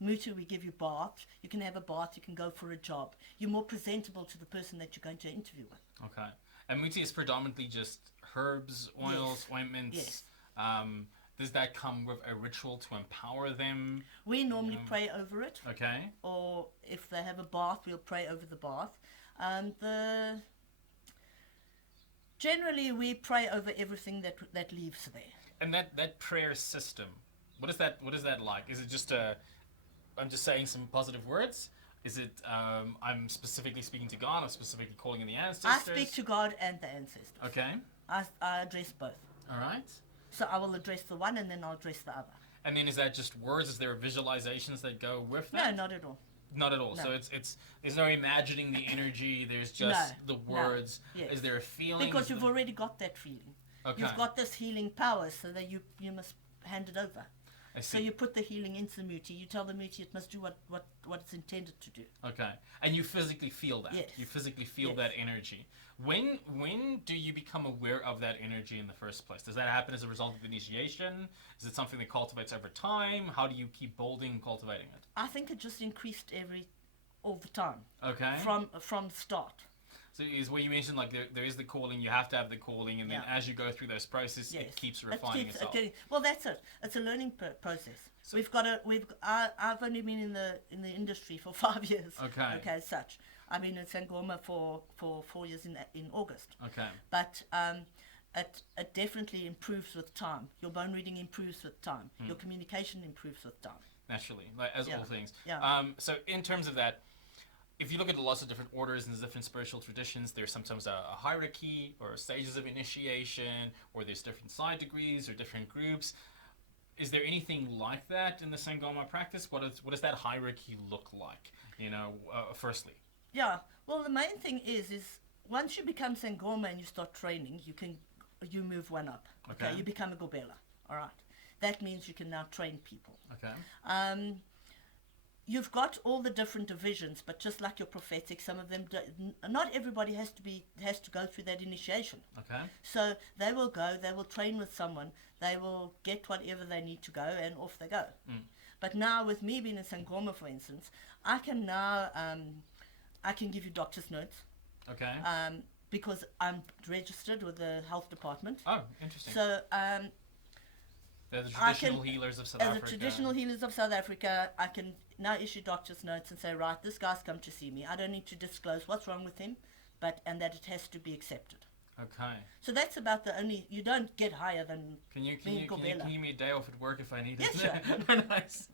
Muti, we give you baths. You can have a bath. You can go for a job. You're more presentable to the person that you're going to interview with. Okay. And muti is predominantly just herbs, oils, ointments. Yes. Does that come with a ritual to empower them? We normally pray over it. Okay. Or if they have a bath, we'll pray over the bath. Generally, we pray over everything that leaves there. And that prayer system, what is that like? Is it just I'm just saying some positive words? Is it I'm specifically speaking to God? I'm specifically calling in the ancestors? I speak to God and the ancestors. Okay. I address both. All right. So I will address the one and then I'll address the other. And then is that just words? Is there visualizations that go with No, that? not at all. Not at all. No. So it's there's no imagining the energy. There's just the words. Yes. Is there a feeling? Because Is you've there- already got that feeling. Okay. You've got this healing power, so that you must hand it over. I So see. you put the healing into the muti. You tell the muti it must do what it's intended to do. Okay. And you physically feel that. Yes. You physically feel Yes. that energy. When do you become aware of that energy in the first place? Does that happen as a result of initiation? Is it something that cultivates over time? How do you keep building and cultivating it? I think it just increased all the time Okay. from start. So is where you mentioned like there is the calling, you have to have the calling, and then Yeah. as you go through those processes, Yes. it keeps refining itself. Well, that's it. It's a learning process. So- I've only been in the industry for 5 years. Okay. Okay, as such. I've been in Sangoma for 4 years in August. Okay. But it definitely improves with time. Your bone reading improves with time. Your communication improves with time. Naturally, like as Yeah. all things. Yeah. So in terms of that, if you look at lots of different orders and different spiritual traditions, there's sometimes a hierarchy or stages of initiation, or there's different side degrees or different groups. Is there anything like that in the Sangoma practice? What does that hierarchy look like? Firstly. Yeah. Well, the main thing is once you become Sangoma and you start training, you move one up. Okay. You become a Gobela. All right. That means you can now train people. Okay. You've got all the different divisions, but just like your prophetic, some of them not everybody has to go through that initiation. Okay. So they will train with someone, they will get whatever they need to go, and off they go. But now with me being in Sangoma, for instance, I can now I can give you doctor's notes Okay. because I'm registered with the health department. Oh, interesting. So They're the traditional healers of South as Africa. the traditional healers of South Africa, I can now issue doctor's notes and say, right, this guy's come to see me. I don't need to disclose what's wrong with him, and that it has to be accepted. Okay. So that's about the only. You don't get higher than. Can you me and Kobela. give me a day off at work if I need Yes, it? sure.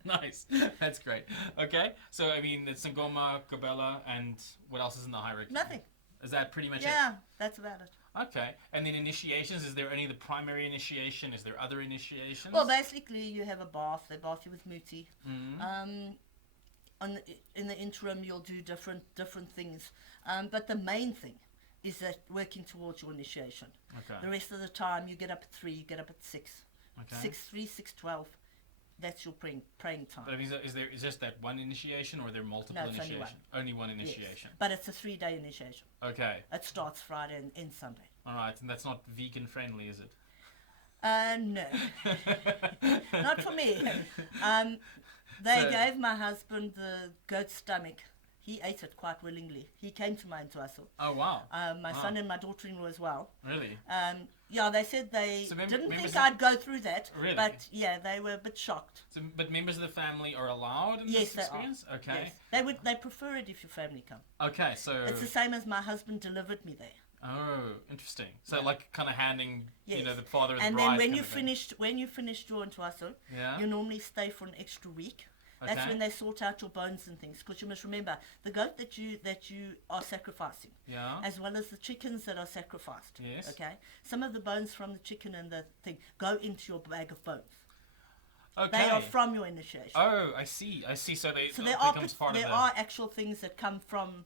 Nice. That's great. Okay. So I mean, it's Sangoma, Kobela, and what else is in the hierarchy? Nothing. Is that pretty much Yeah, that's about it. it? Okay. And then initiations, is there only the primary initiation? Is there other initiations? Well, basically, you have a bath. They bath you with muti. Mm-hmm. In the interim, you'll do different things. But the main thing is that working towards your initiation. Okay. The rest of the time, you get up at 3, you get up at 6. Okay. 6:03, 6:12. That's your praying time. But is there just that one initiation, or are there multiple No, it's only initiations? one. Only one Yes. initiation. But it's a 3-day initiation. Okay. It starts Friday and ends Sunday. All right. And that's not vegan friendly, is it? No. Not for me. They So- gave my husband the goat stomach. He ate it quite willingly. He came to my intuaso. Oh wow. My Wow. son and my daughter-in-law as well. Really? Yeah, they said they So didn't members think of- I'd go through that. Really? But yeah, they were a bit shocked. So, but members of the family are allowed in Yes, this they are. experience? Okay. Yes. They prefer it if your family come. Okay, so... It's the same as my husband delivered me there. Oh, interesting. So Yeah. like kind of handing, you Yes. know, the father of the And bride then when kind you of thing. finished your intuaso, Yeah? you normally stay for an extra week. That's Okay. when they sort out your bones and things. Because you must remember, the goat that you are sacrificing, Yeah? as well as the chickens that are sacrificed. Yes. Okay. Some of the bones from the chicken and the thing go into your bag of bones. Okay. They are from your initiation. Oh, I see. So they So it there are becomes part there of the... are actual things that come from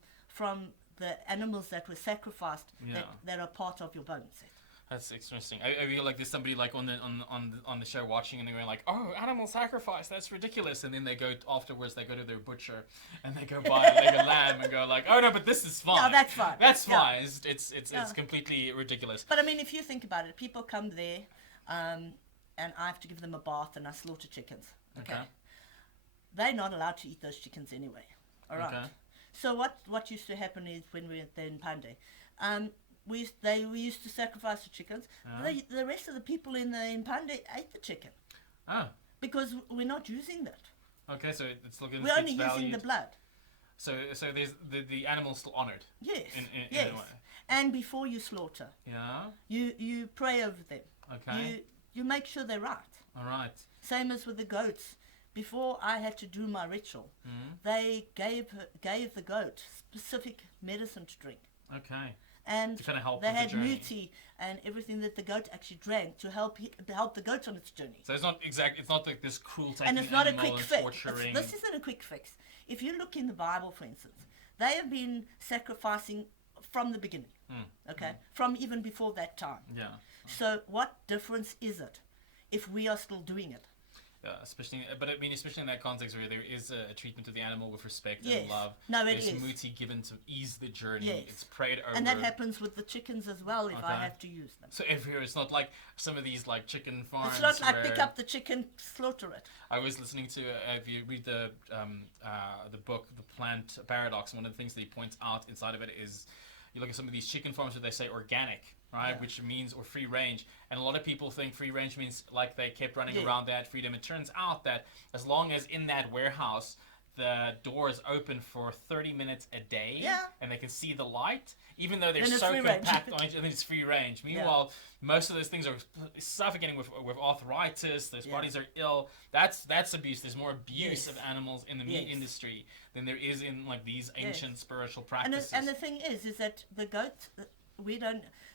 the animals that were sacrificed Yeah. that are part of your bone set. That's interesting. I feel like there's somebody like on the show watching and they're going like, oh, animal sacrifice, that's ridiculous. And then they go afterwards, they go to their butcher and they go buy a leg of lamb and go like, oh no, but this is fine. No, that's fine. That's Yeah. fine. It's Yeah. completely ridiculous. But I mean, if you think about it, people come there, and I have to give them a bath and I slaughter chickens. Okay. They're not allowed to eat those chickens anyway. All right. Okay. So what used to happen is when we were there in Pande, we used to sacrifice the chickens. Yeah. The rest of the people in Pande ate the chicken Oh, because we're not using that. okay. So it's looking. We're only using the blood. So there's the animal's still honored. Yes. In yes. a way. And before you slaughter, Yeah. you pray over them. Okay. You make sure they're right. All right. Same as with the goats. Before I had to do my ritual, Mm. they gave the goat specific medicine to drink. Okay. And To kinda help they with the had journey. muti and everything that the goat actually drank to help the goat on its journey. So it's not like this cruel taking And it's not a animal quick and fix. torturing. This isn't a quick fix. If you look in the Bible, for instance, they have been sacrificing from the beginning. Okay, from even before that time. Yeah. So what difference is it if we are still doing it? Especially in that context where there is a treatment of the animal with respect Yes. and love. No, it There's is. muti given to ease the journey. Yes. It's prayed over. And that happens with the chickens as well if I Okay. have to use them. So everywhere, it's not like some of these like chicken farms. It's not like where pick up the chicken, slaughter it. I was listening to if you read the book The Plant Paradox, one of the things that he points out inside of it is you look at some of these chicken farms where they say organic, right, Yeah. which means or free range, and a lot of people think free range means like they kept running Yeah. around that freedom. It turns out that as long as in that warehouse the door is open for 30 minutes a day, Yeah. and they can see the light, even though they're Then it's so free range. compact on each other, it's free range. Meanwhile, most of those things are suffocating with arthritis. Those Yeah. bodies are ill. That's abuse. There's more abuse Yes. of animals in the meat Yes. industry than there is in like these Yes. ancient spiritual And practices. the thing is that the goat,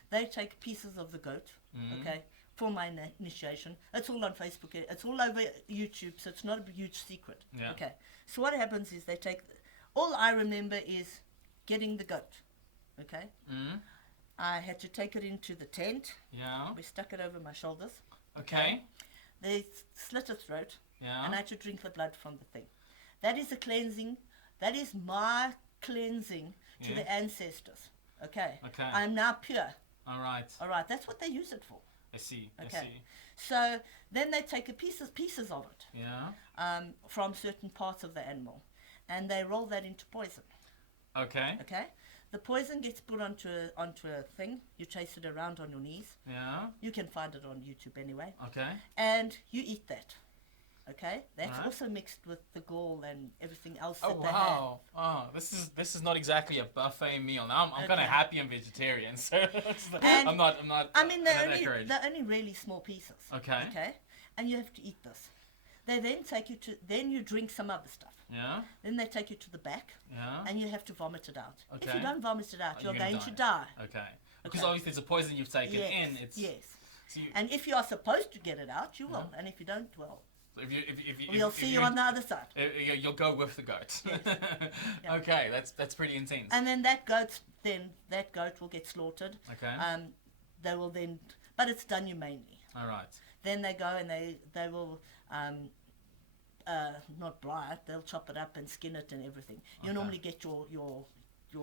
they take pieces of the goat, okay, for my initiation. It's all on Facebook. It's all over YouTube, so it's not a huge secret. Yeah. Okay. So what happens is they take, all I remember is getting the goat, okay. Mm? I had to take it into the tent. Yeah. We stuck it over my shoulders. Okay. They slit its throat. Yeah. And I had to drink the blood from the thing. That is a cleansing. That is my cleansing to Yeah. the ancestors. Okay. Okay. I'm now pure. All right. All right. That's what they use it for. I see. Okay. I see. So then they take pieces of it Yeah. from certain parts of the animal, and they roll that into poison. Okay. Okay. The poison gets put onto a thing. You chase it around on your knees. Yeah. You can find it on YouTube anyway. Okay. And you eat that. Okay, that's Alright. also mixed with the gall and everything else Oh that they have. wow! Oh, this is not exactly a buffet meal. Now I'm kind of Okay. happy I'm vegetarian, so And I'm not. I mean, I'm they're not only, encouraged. they're only really small pieces. Okay. Okay, and you have to eat this. They then take you to, then you drink some other stuff. Yeah. Then they take you to the back, Yeah. and you have to vomit it out. If Okay. you don't vomit it out, You're you're gonna going to die. Okay. Because Okay. obviously it's a poison you've taken Yes, in. It's yes. So you, And if you are supposed to get it out, you will. Yeah. And if you don't, well, so if you we'll if see you you on the other side. You'll go with the goat. Yeah. Okay, that's pretty intense. And then that goat will get slaughtered. Okay. They will then, but it's done humanely. All right. Then they go and they will not bry it. They'll chop it up and skin it and everything. You Okay. normally get your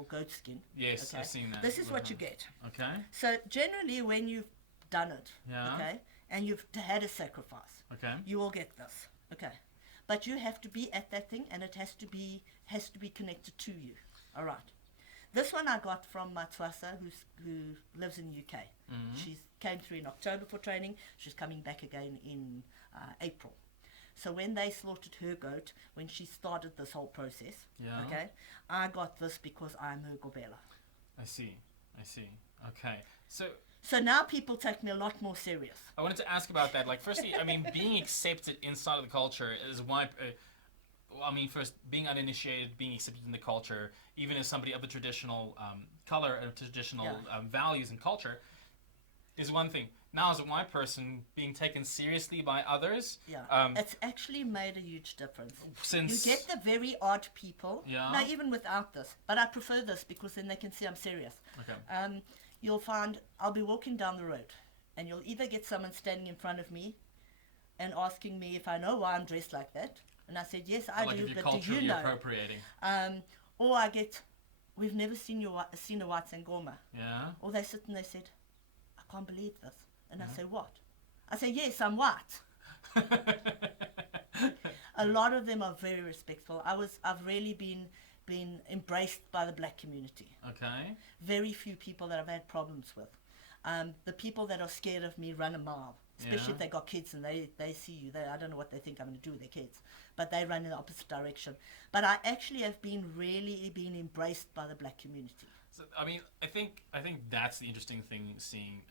goat skin. Yes, Okay. I've seen that. This is what you get. Okay. So generally, when you've done it, Yeah. okay, and you've had a sacrifice, Okay. you will get this. Okay, but you have to be at that thing, and it has to be connected to you. All right. This one I got from my Twasa, who lives in the UK. Mhm. She came through in October for training. She's coming back again in April. So when they slaughtered her goat, when she started this whole process, Yeah. okay, I got this because I'm her gobela. I see. Okay. So now people take me a lot more serious. I wanted to ask about that. Like, firstly, I mean, being accepted inside of the culture is why. I mean, first, being uninitiated, being accepted in the culture, even as somebody of the traditional color and traditional Yeah. values and culture, is one thing. Now, as a white person, being taken seriously by others, Yeah, it's actually made a huge difference. since You get the very odd people. Yeah. No, even without this. But I prefer this because then they can see I'm serious. okay, You'll find I'll be walking down the road, and you'll either get someone standing in front of me and asking me if I know why I'm dressed like that. And I said, yes, I like do, if you're but do you culturally know? appropriating, Or I get, we've never seen a white Sangoma. yeah, Or they sit and they said, I can't believe this. And I say, what? I say, yes, I'm white. A lot of them are very respectful. I've really been embraced by the black community. okay, Very few people that I've had problems with. The people that are scared of me run a mile, especially Yeah. if they got kids and they see you. I don't know what they think I'm going to do with their kids, but they run in the opposite direction. But I actually have really been embraced by the black community. So, I mean, I think that's the interesting thing, seeing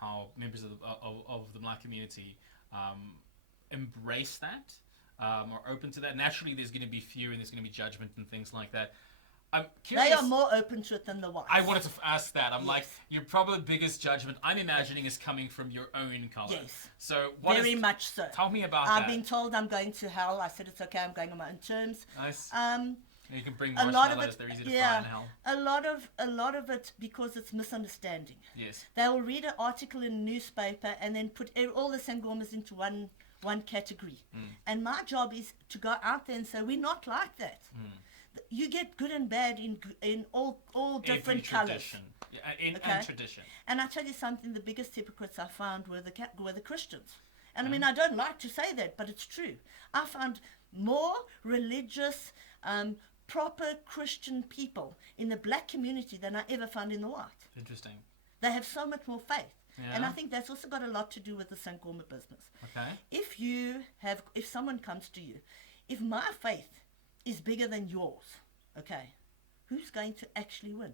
how members of the black community embrace that, or open to that. Naturally, there's going to be fear and there's going to be judgment and things like that. I'm curious. They are more open to it than the whites. I wanted to ask that. I'm Yes. like, your probably biggest judgment, I'm imagining, is coming from your own color. Yes. So what Very is? much so. Tell me about I've that. been told I'm going to hell. I said it's okay. I'm going on my own terms. Nice. You can bring A lot of marshmallows. it, They're easy to fry yeah, in hell. a lot of it because it's misunderstanding. Yes. They will read an article in a newspaper and then put all the Sangomas into one category. And my job is to go out there and say we're not like that. You get good and bad in all different Every colors. tradition. Yeah, and Okay. tradition. And I tell you something, the biggest hypocrites I found were the Christians. And I mean, I don't like to say that, but it's true. I found more religious, proper Christian people in the black community than I ever found in the white. Interesting. They have so much more faith. And Yeah. I think that's also got a lot to do with the Sangoma business. Okay. If someone comes to you, if my faith is bigger than yours, okay, who's going to actually win?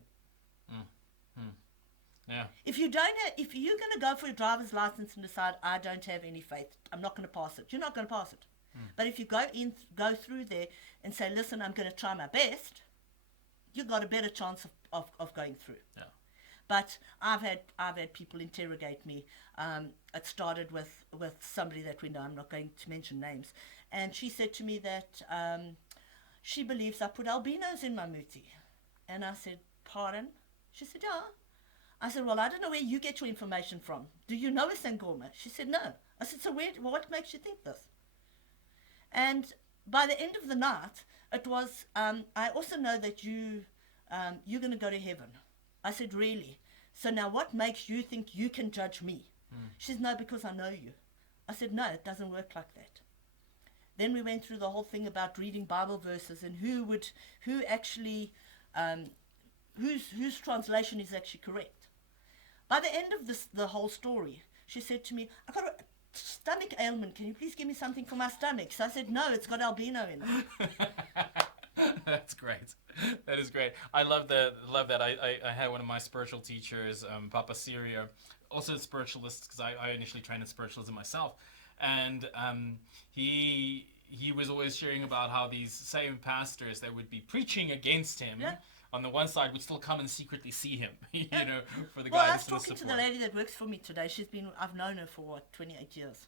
Yeah. If you're going to go for your driver's license and decide I don't have any faith, I'm not going to pass it. You're not going to pass it. But if you go through there and say, listen, I'm going to try my best, you've got a better chance of going through. Yeah. But I've had people interrogate me. It started with somebody that we know. I'm not going to mention names, and she said to me that she believes I put albinos in my muti, and I said, pardon? She said, yeah. I said, well, I don't know where you get your information from. Do you know a Sangoma? She said, no. I said, so what makes you think this? And by the end of the night, it was, I also know that you're going to go to heaven. I said, really? So now what makes you think you can judge me? She said, no, because I know you. I said, no, it doesn't work like that. Then we went through the whole thing about reading Bible verses and whose translation is actually correct. By the end of the whole story, she said to me, stomach ailment. Can you please give me something for my stomach? So I said, no, it's got albino in it. That's great. That is great. I love that. I had one of my spiritual teachers, Papa Syria, also a spiritualist, because I initially trained in spiritualism myself, and he was always sharing about how these same pastors that would be preaching against him on the one side would still come and secretly see him, for the Well, I guidance was and the talking to the support. lady that works for me today. I've known her for 28 years.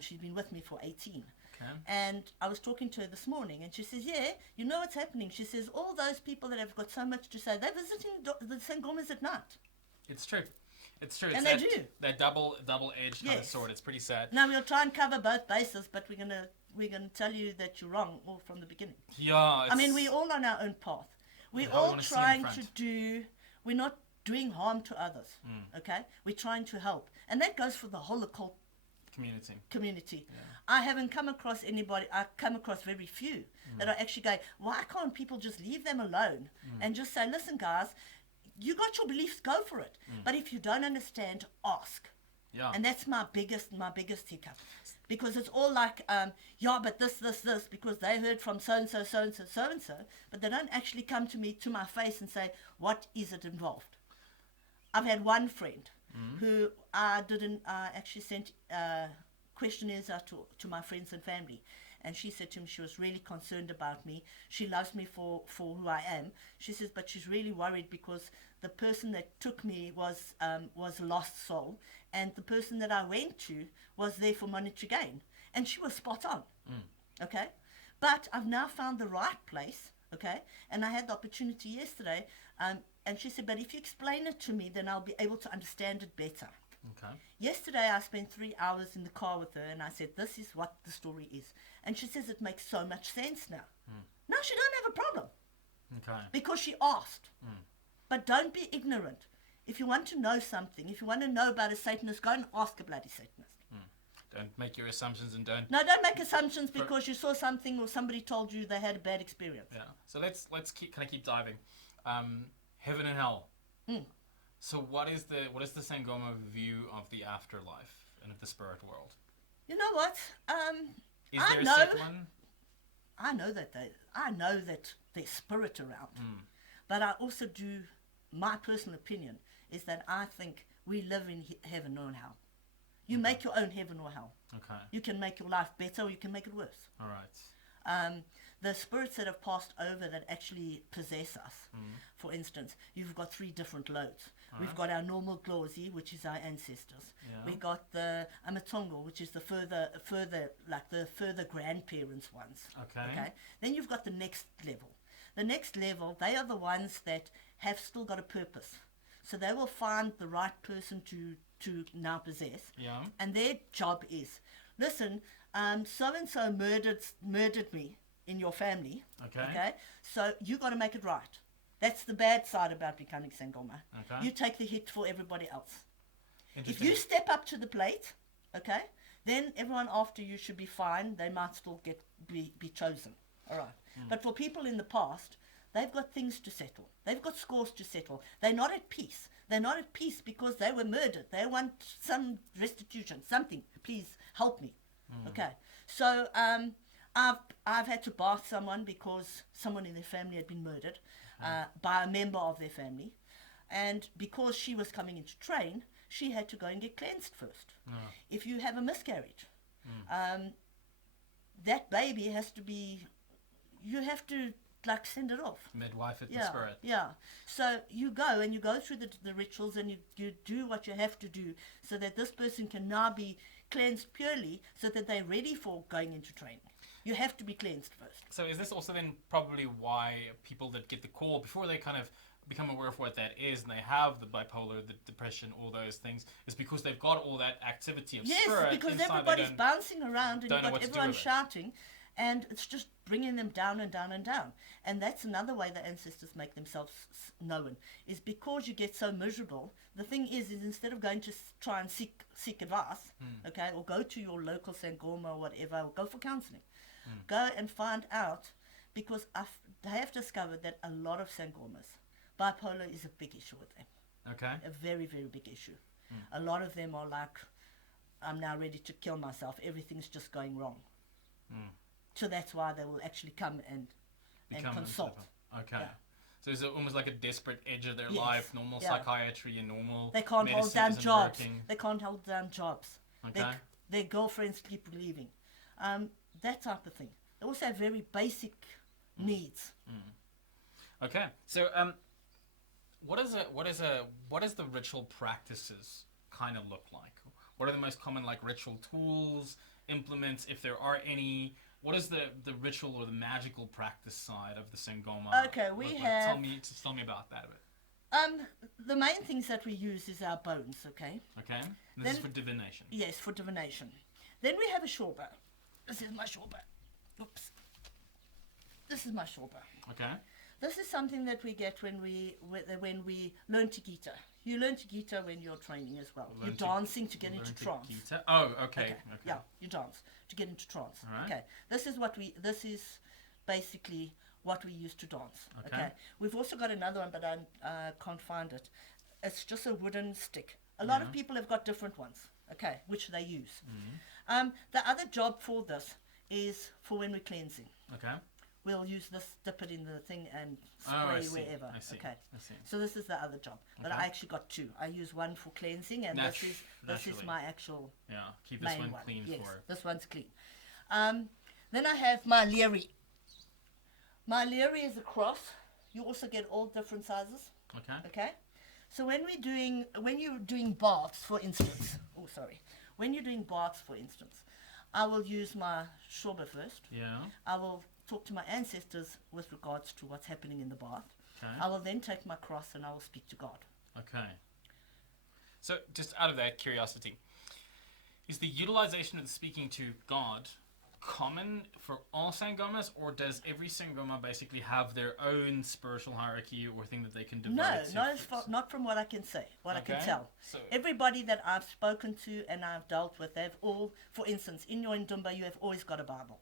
She's been with me for 18. Okay. And I was talking to her this morning, and she says, yeah, you know what's happening? She says, all those people that have got so much to say, they're visiting the Sangomas at night. It's true. It's true. And It's they do. That double-edged kind of Yes. sword. It's pretty sad. Now, we'll try and cover both bases, but we're gonna tell you that you're wrong all from the beginning. Yeah. I mean, we're all on our own path. We're all all wanna see in trying front. we're not doing harm to others, okay? We're trying to help. And that goes for the whole occult community. I haven't come across anybody, I come across very few that are actually going, why can't people just leave them alone and just say, listen guys, you got your beliefs, go for it. But if you don't understand, ask. Yeah. And that's my biggest hiccup. Because it's all like, but this, because they heard from so-and-so, so-and-so, so-and-so, but they don't actually come to me, to my face and say, what is it involved? I've had one friend who I actually sent questionnaires out to my friends and family. And she said to me she was really concerned about me. She loves me for who I am. She says, but she's really worried because the person that took me was a lost soul. And the person that I went to was there for monetary gain. And she was spot on. Okay? But I've now found the right place. Okay? And I had the opportunity yesterday. And she said, but if you explain it to me, then I'll be able to understand it better. Okay. Yesterday, I spent 3 hours in the car with her, and I said, this is what the story is. And she says, it makes so much sense now. Now she don't have a problem. Okay. Because she asked. But don't be ignorant. If you want to know something, if you want to know about a Satanist, go and ask a bloody Satanist. Don't make your assumptions and don't. No, don't make assumptions because you saw something or somebody told you they had a bad experience. Yeah. So let's keep diving. Heaven and hell. So what is the Sangoma view of the afterlife and of the spirit world? You know what? Is there a set one? I know that there's spirit around. But I also do, my personal opinion is that I think we live in heaven or hell. You make your own heaven or hell. Okay. You can make your life better or you can make it worse. All right. The spirits that have passed over that actually possess us, for instance, you've got 3 different loads. We've got our normal Glozi, which is our ancestors. Yeah. We got the Amatongo, which is the further, like the further grandparents ones. Okay. Then you've got the next level. The next level, they are the ones that have still got a purpose. So they will find the right person to now possess. Yeah. And their job is, listen, so-and-so murdered me in your family. Okay. So you got to make it right. That's the bad side about becoming Sangoma. Okay. You take the hit for everybody else. If Interesting. you step up to the plate, okay, then everyone after you should be fine. They might still be chosen. All right. But for people in the past, they've got things to settle. They've got scores to settle. They're not at peace. They're not at peace because they were murdered. They want some restitution, something. Please help me. Okay. So I've had to bath someone because someone in their family had been murdered by a member of their family. And because she was coming in to train, she had to go and get cleansed first. If you have a miscarriage, that baby has to be, you have to like send it off. Midwife at the spirit. Yeah. So you go and you go through the rituals and you do what you have to do so that this person can now be cleansed purely so that they're ready for going into training. You have to be cleansed first. So is this also then probably why people that get the call, before they kind of become aware of what that is and they have the bipolar, the depression, all those things, is because they've got all that activity of spirit Yes, because inside. everybody's bouncing around and don't know you've what got to do everyone with it. shouting and it's just bringing them down and down and down. And that's another way the ancestors make themselves known, is because you get so miserable. The thing is instead of going to try and seek advice, okay, or go to your local Sangoma or whatever, or go for counseling, go and find out, because they have discovered that a lot of Sangomas, bipolar is a big issue with them. Okay. A very, very big issue. A lot of them are like, I'm now ready to kill myself. Everything's just going wrong. Mm. So that's why they will actually come and consult. Okay. Yeah. So is it almost like a desperate edge of their Yes. life, normal Yeah. psychiatry and normal They can't hold medicine down isn't jobs. working? They can't hold down jobs. Okay. Their girlfriends keep leaving. That type of thing. They also have very basic needs. Okay. So what is the ritual practices kind of look like? What are the most common like ritual tools, implements, if there are any? What is the ritual or the magical practice side of the Sangoma? Okay, we look like? have- Tell me about that a bit. The main things that we use is our bones, okay? Okay. And this Then- is for divination. Yes, for divination. Then we have a shawbow. This is my shawbow. Oops. This is my shawbow. Okay. This is something that we get when we learn to gita. You learn to gita when you're training as well. Learn You're to- dancing to get into Learn to trance. Gita. Oh, okay. Yeah, you dance to get into trance. All right. Okay. This is basically what we use to dance. Okay. We've also got another one, but I can't find it. It's just a wooden stick. A lot of people have got different ones, okay, which they use. The other job for this is for when we're cleansing. Okay. We'll use this, dip it in the thing and spray Oh, I see. wherever. I see. Okay. I see. So this is the other job. But Okay. I actually got two. I use one for cleansing and this is Naturally. my actual Yeah. Keep this main one clean yes, for. this one's clean. Then I have my leary. My leary is a cross. You also get all different sizes. Okay. Okay. So when you're doing baths, for instance. When you're doing baths, for instance, I will use my shawba first. Yeah. I will talk to my ancestors with regards to what's happening in the bath. Okay. I will then take my cross and I will speak to God. Okay. So, just out of that curiosity, is the utilization of the speaking to God common for all Sangomas, or does every Sangoma basically have their own spiritual hierarchy or thing that they can devote No, to? not from what I can say, what I can Okay. tell. So, Everybody that I've spoken to and I've dealt with, they've all, for instance, in your Ndumba, you have always got a Bible.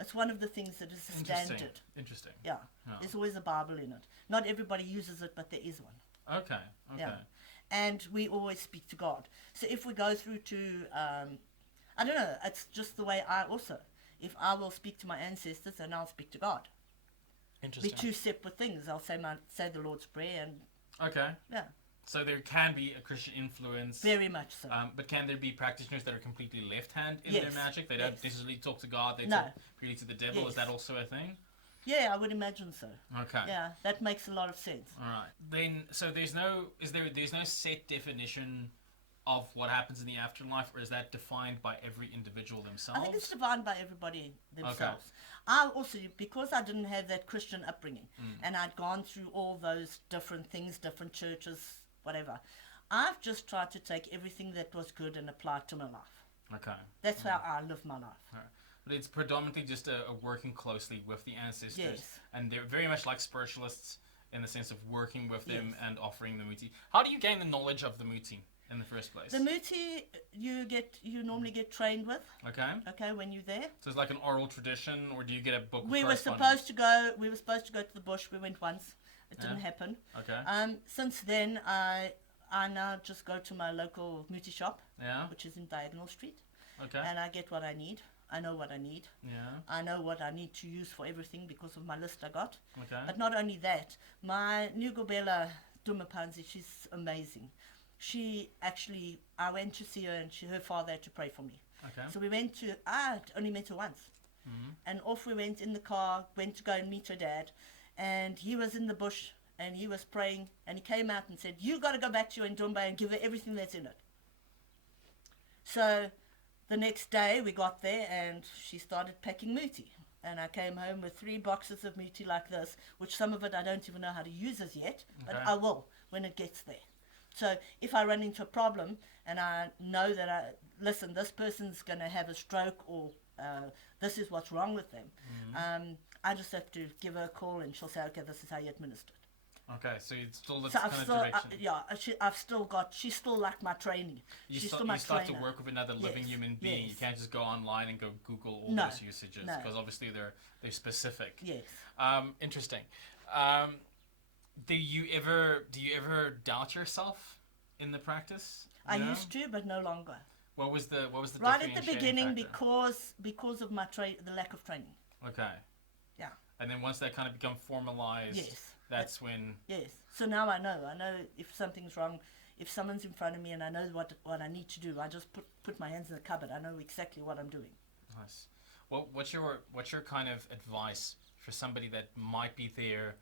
It's one of the things that is the interesting. standard. Interesting. Yeah, Yeah. there's always a Bible in it. Not everybody uses it, but there is one. Okay. Okay. Yeah. And we always speak to God. So if we go through to, I don't know, it's just the way I also, if I will speak to my ancestors, then I'll speak to God. Be Interesting. two separate things. I'll say the Lord's Prayer and, Okay. yeah, So there can be a Christian influence. very much so. But can there be practitioners that are completely left-hand in Yes, their magic? They don't yes. necessarily talk to God. They No. talk purely to the devil. Is Yes. that also a thing? Yeah, I would imagine so. Okay. Yeah, that makes a lot of sense. All right. Then, so there's no set definition of what happens in the afterlife, or is that defined by every individual themselves? I think it's defined by everybody themselves. I also, because I didn't have that Christian upbringing, and I'd gone through all those different things, different churches, whatever, I've just tried to take everything that was good and apply it to my life. Okay. That's how I live my life. All right. But it's predominantly just a working closely with the ancestors, Yes. and they're very much like spiritualists in the sense of working with them Yes. and offering the muti. How do you gain the knowledge of the muti in the first place? The muti you normally get trained with, Okay. when you're there. So it's like an oral tradition, or do you get a book? Of We were correspondence? supposed to go to the bush. We went once. It didn't Yeah. happen. Okay. Since then, I now just go to my local muti shop, Yeah. which is in Diagonal Street, Okay. and I get what I need. I know what I need. Yeah. I know what I need to use for everything because of my list I got. Okay. But not only that, my new Gobela Dumapanzi, she's amazing. She actually, I went to see her and her father had to pray for me. Okay. So I only met her once. And off we went in the car, went to go and meet her dad. And he was in the bush and he was praying and he came out and said, you got to go back to your Ndumba and give her everything that's in it. So the next day we got there and she started packing muti. And I came home with 3 boxes of muti like this, which some of it I don't even know how to use as yet, but Okay. I will when it gets there. So if I run into a problem and I know that listen, this person's going to have a stroke or this is what's wrong with them, I just have to give her a call and she'll say, okay, this is how you administer it. Okay. So it's still that So kind I've of still, direction. I've still got, she's still like my training. She's still my you start trainer. to work with another living Yes, human being. You yes. can't just go online and go Google all No, those usages no. because obviously they're specific. Yes. Interesting. Do you ever doubt yourself in the practice? I No? used to, but no longer. What was the Right at the differentiating beginning, factor? because of my the lack of training. Okay. Yeah. And then once that kind of become formalized, Yes. that's when. Yes. So now I know if something's wrong, if someone's in front of me and I know what I need to do, I just put my hands in the cupboard. I know exactly what I'm doing. Nice. Well, what's your kind of advice for somebody that might be there,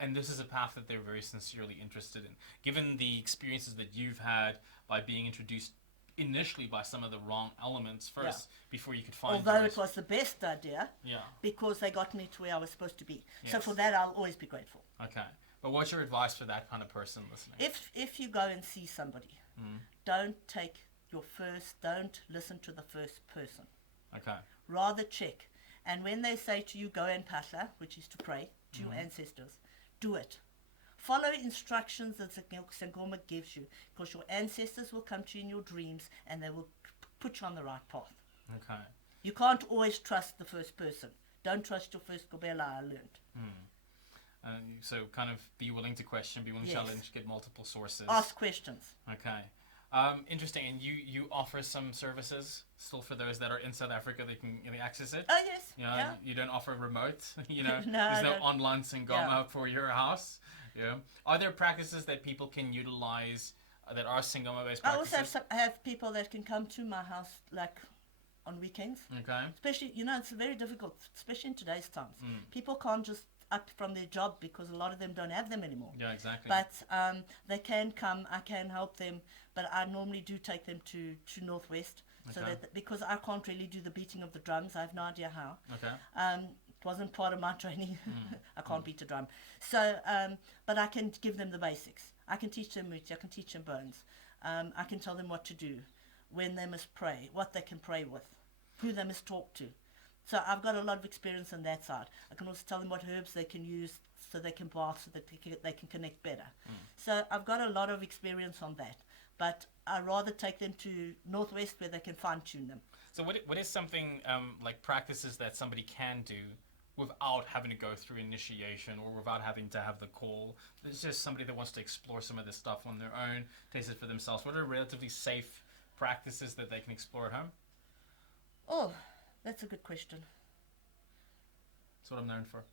and this is a path that they're very sincerely interested in, given the experiences that you've had by being introduced initially by some of the wrong elements first before you could find. Although it was the best idea, yeah, because they got me to where I was supposed to be. Yes. So for that, I'll always be grateful. Okay. But what's your advice for that kind of person listening? If you go and see somebody, don't listen to the first person. Okay. Rather check. And when they say to you, go and pata, which is to pray to your ancestors, do it. Follow instructions that Sangoma gives you, because your ancestors will come to you in your dreams and they will put you on the right path. Okay. You can't always trust the first person. Don't trust your first Kobela, I learned. So kind of be willing to question, be willing to challenge, get multiple sources. Ask questions. Okay. Interesting. And you offer some services still for those that are in South Africa that can access it? Oh, yes. You know, Yeah. you don't offer remote, No, there's no I don't. online Sangoma for your house. Yeah. Are there practices that people can utilize that are Sangoma based I practices? also have people that can come to my house like on weekends. Okay. Especially, it's very difficult, especially in today's times. People can't just up from their job because a lot of them don't have them anymore. Yeah, exactly. But they can come, I can help them, but I normally do take them to Northwest. So Okay. that, because I can't really do the beating of the drums, I have no idea how. Okay. It wasn't part of my training. I can't beat a drum. So, but I can give them the basics. I can teach them muti, I can teach them bones. I can tell them what to do, when they must pray, what they can pray with, who they must talk to. So I've got a lot of experience on that side. I can also tell them what herbs they can use so they can bath, so that they can connect better. So I've got a lot of experience on that. But I'd rather take them to Northwest where they can fine-tune them. So what is something like practices that somebody can do without having to go through initiation or without having to have the call? It's just somebody that wants to explore some of this stuff on their own, taste it for themselves. What are relatively safe practices that they can explore at home? Oh, that's a good question. That's what I'm known for.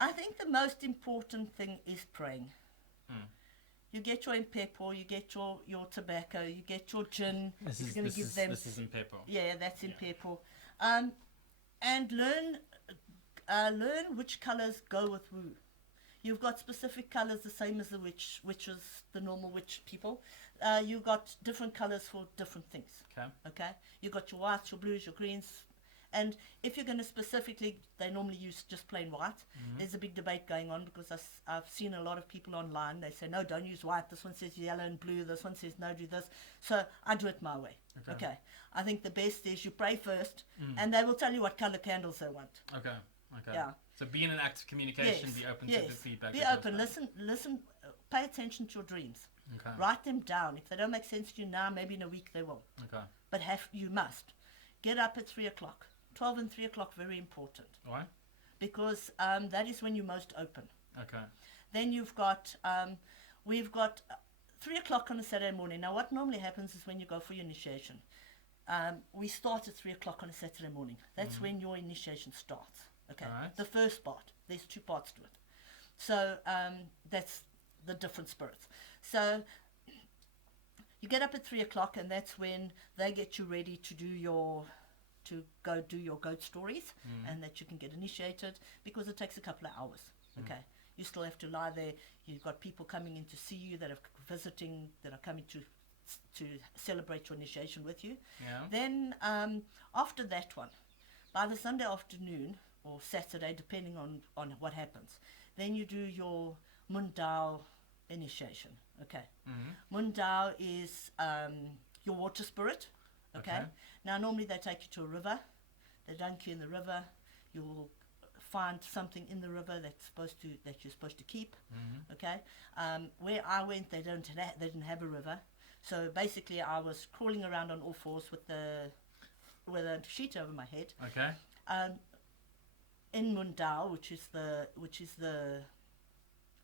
I think the most important thing is praying. You get your impepo, you get your tobacco, you get your gin. This is in Pepo. Yeah, that's in impepo. And learn which colours go with who. You've got specific colours the same as the witches, the normal witch people. You've got different colours for different things. Okay. You've got your whites, your blues, your greens. And if you're going to specifically, they normally use just plain white. There's a big debate going on because I've seen a lot of people online. They say, no, don't use white. This one says yellow and blue. This one says no, do this. So I do it my way. Okay. I think the best is you pray first, and they will tell you what color candles they want. Okay. Yeah. So be in an active communication, be open to the feedback. Be open. Listen. Pay attention to your dreams. Okay. Write them down. If they don't make sense to you now, maybe in a week they will. Okay. But you must get up at 3 o'clock. 12 and 3 o'clock, very important. Why? Because that is when you're most open. Okay. Then we've got 3 o'clock on a Saturday morning. Now, what normally happens is when you go for your initiation, we start at 3 o'clock on a Saturday morning. That's when your initiation starts. Okay. Alright. The first part. There's 2 parts to it. So that's the different spirits. So you get up at 3 o'clock, and that's when they get you ready to go do your goat stories, and that you can get initiated, because it takes a couple of hours. Okay. You still have to lie there. You've got people coming in to see you that are visiting, that are coming to celebrate your initiation with you. Yeah. Then after that one, by the Sunday afternoon or Saturday, depending on what happens, then you do your Mundao initiation. Okay. Mundao is your water spirit. Okay. Now normally they take you to a river. They dunk you in the river. You'll find something in the river that you're supposed to keep. Okay. Where I went, they didn't have a river. So basically, I was crawling around on all fours with a sheet over my head. Okay. In Mundao, which is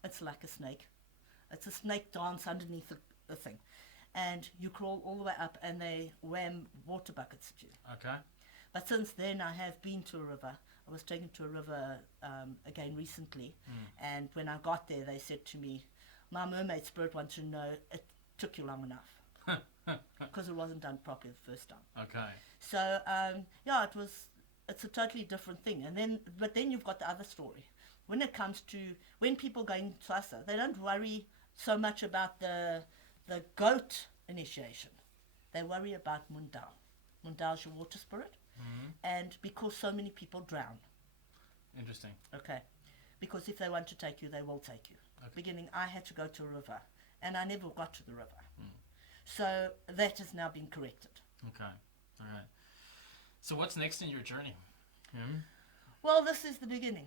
it's like a snake. It's a snake dance underneath a thing. And you crawl all the way up and they wham water buckets at you. Okay. But since then, I have been to a river. I was taken to a river again recently. And when I got there, they said to me, my mermaid spirit wants to know it took you long enough. Because it wasn't done properly the first time. Okay. So, it's a totally different thing. But then you've got the other story. When it comes to, when people go into Tsasa, they don't worry so much about the goat initiation. They worry about Mundao. Mundao is your water spirit. And because so many people drown. Interesting. Okay. Because if they want to take you, they will take you. Okay. Beginning, I had to go to a river, and I never got to the river. So that has now been corrected. Okay. All right. So what's next in your journey? Well, this is the beginning.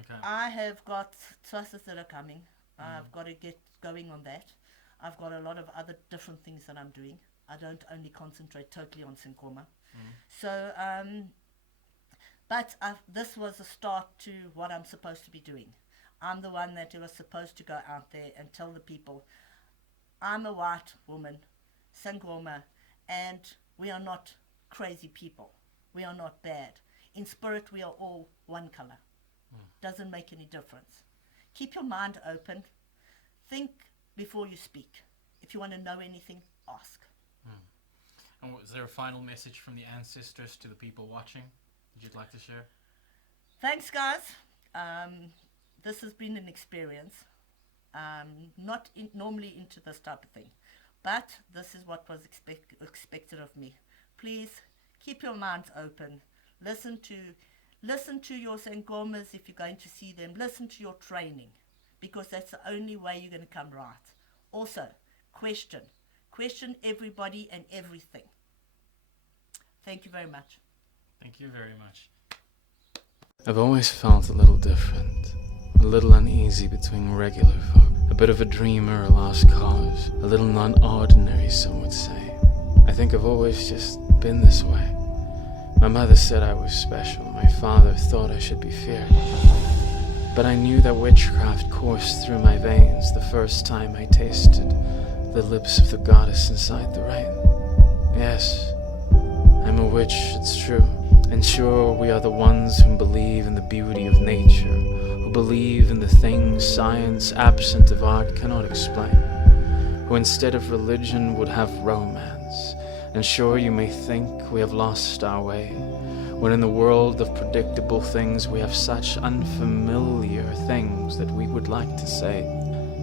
Okay. I have got Tsasas that are coming. I've got to get going on that. I've got a lot of other different things that I'm doing. I don't only concentrate totally on Sangoma. So, but this was a start to what I'm supposed to be doing. I'm the one that was supposed to go out there and tell the people, I'm a white woman, Sangoma, and we are not crazy people. We are not bad. In spirit, we are all one color. Doesn't make any difference. Keep your mind open. Think before you speak. If you want to know anything, ask. And was there a final message from the ancestors to the people watching that you'd like to share? Thanks, guys. This has been an experience. Not normally into this type of thing, but this is what was expected of me. Please keep your minds open. Listen to your Sangomas if you're going to see them. Listen to your training, because that's the only way you're going to come right. Also, question everybody and everything. Thank you very much. Thank you very much. I've always felt a little different, a little uneasy between regular folk, a bit of a dreamer, a lost cause, a little non-ordinary, some would say. I think I've always just been this way. My mother said I was special, my father thought I should be feared. But I knew that witchcraft coursed through my veins the first time I tasted the lips of the goddess inside the rain. Yes, I'm a witch, it's true. And sure, we are the ones who believe in the beauty of nature, who believe in the things science, absent of art, cannot explain, who instead of religion would have romance. And sure, you may think we have lost our way, when in the world of predictable things we have such unfamiliar things that we would like to say.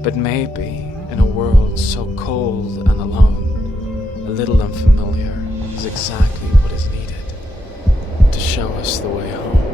But maybe in a world so cold and alone, a little unfamiliar is exactly what is needed to show us the way home.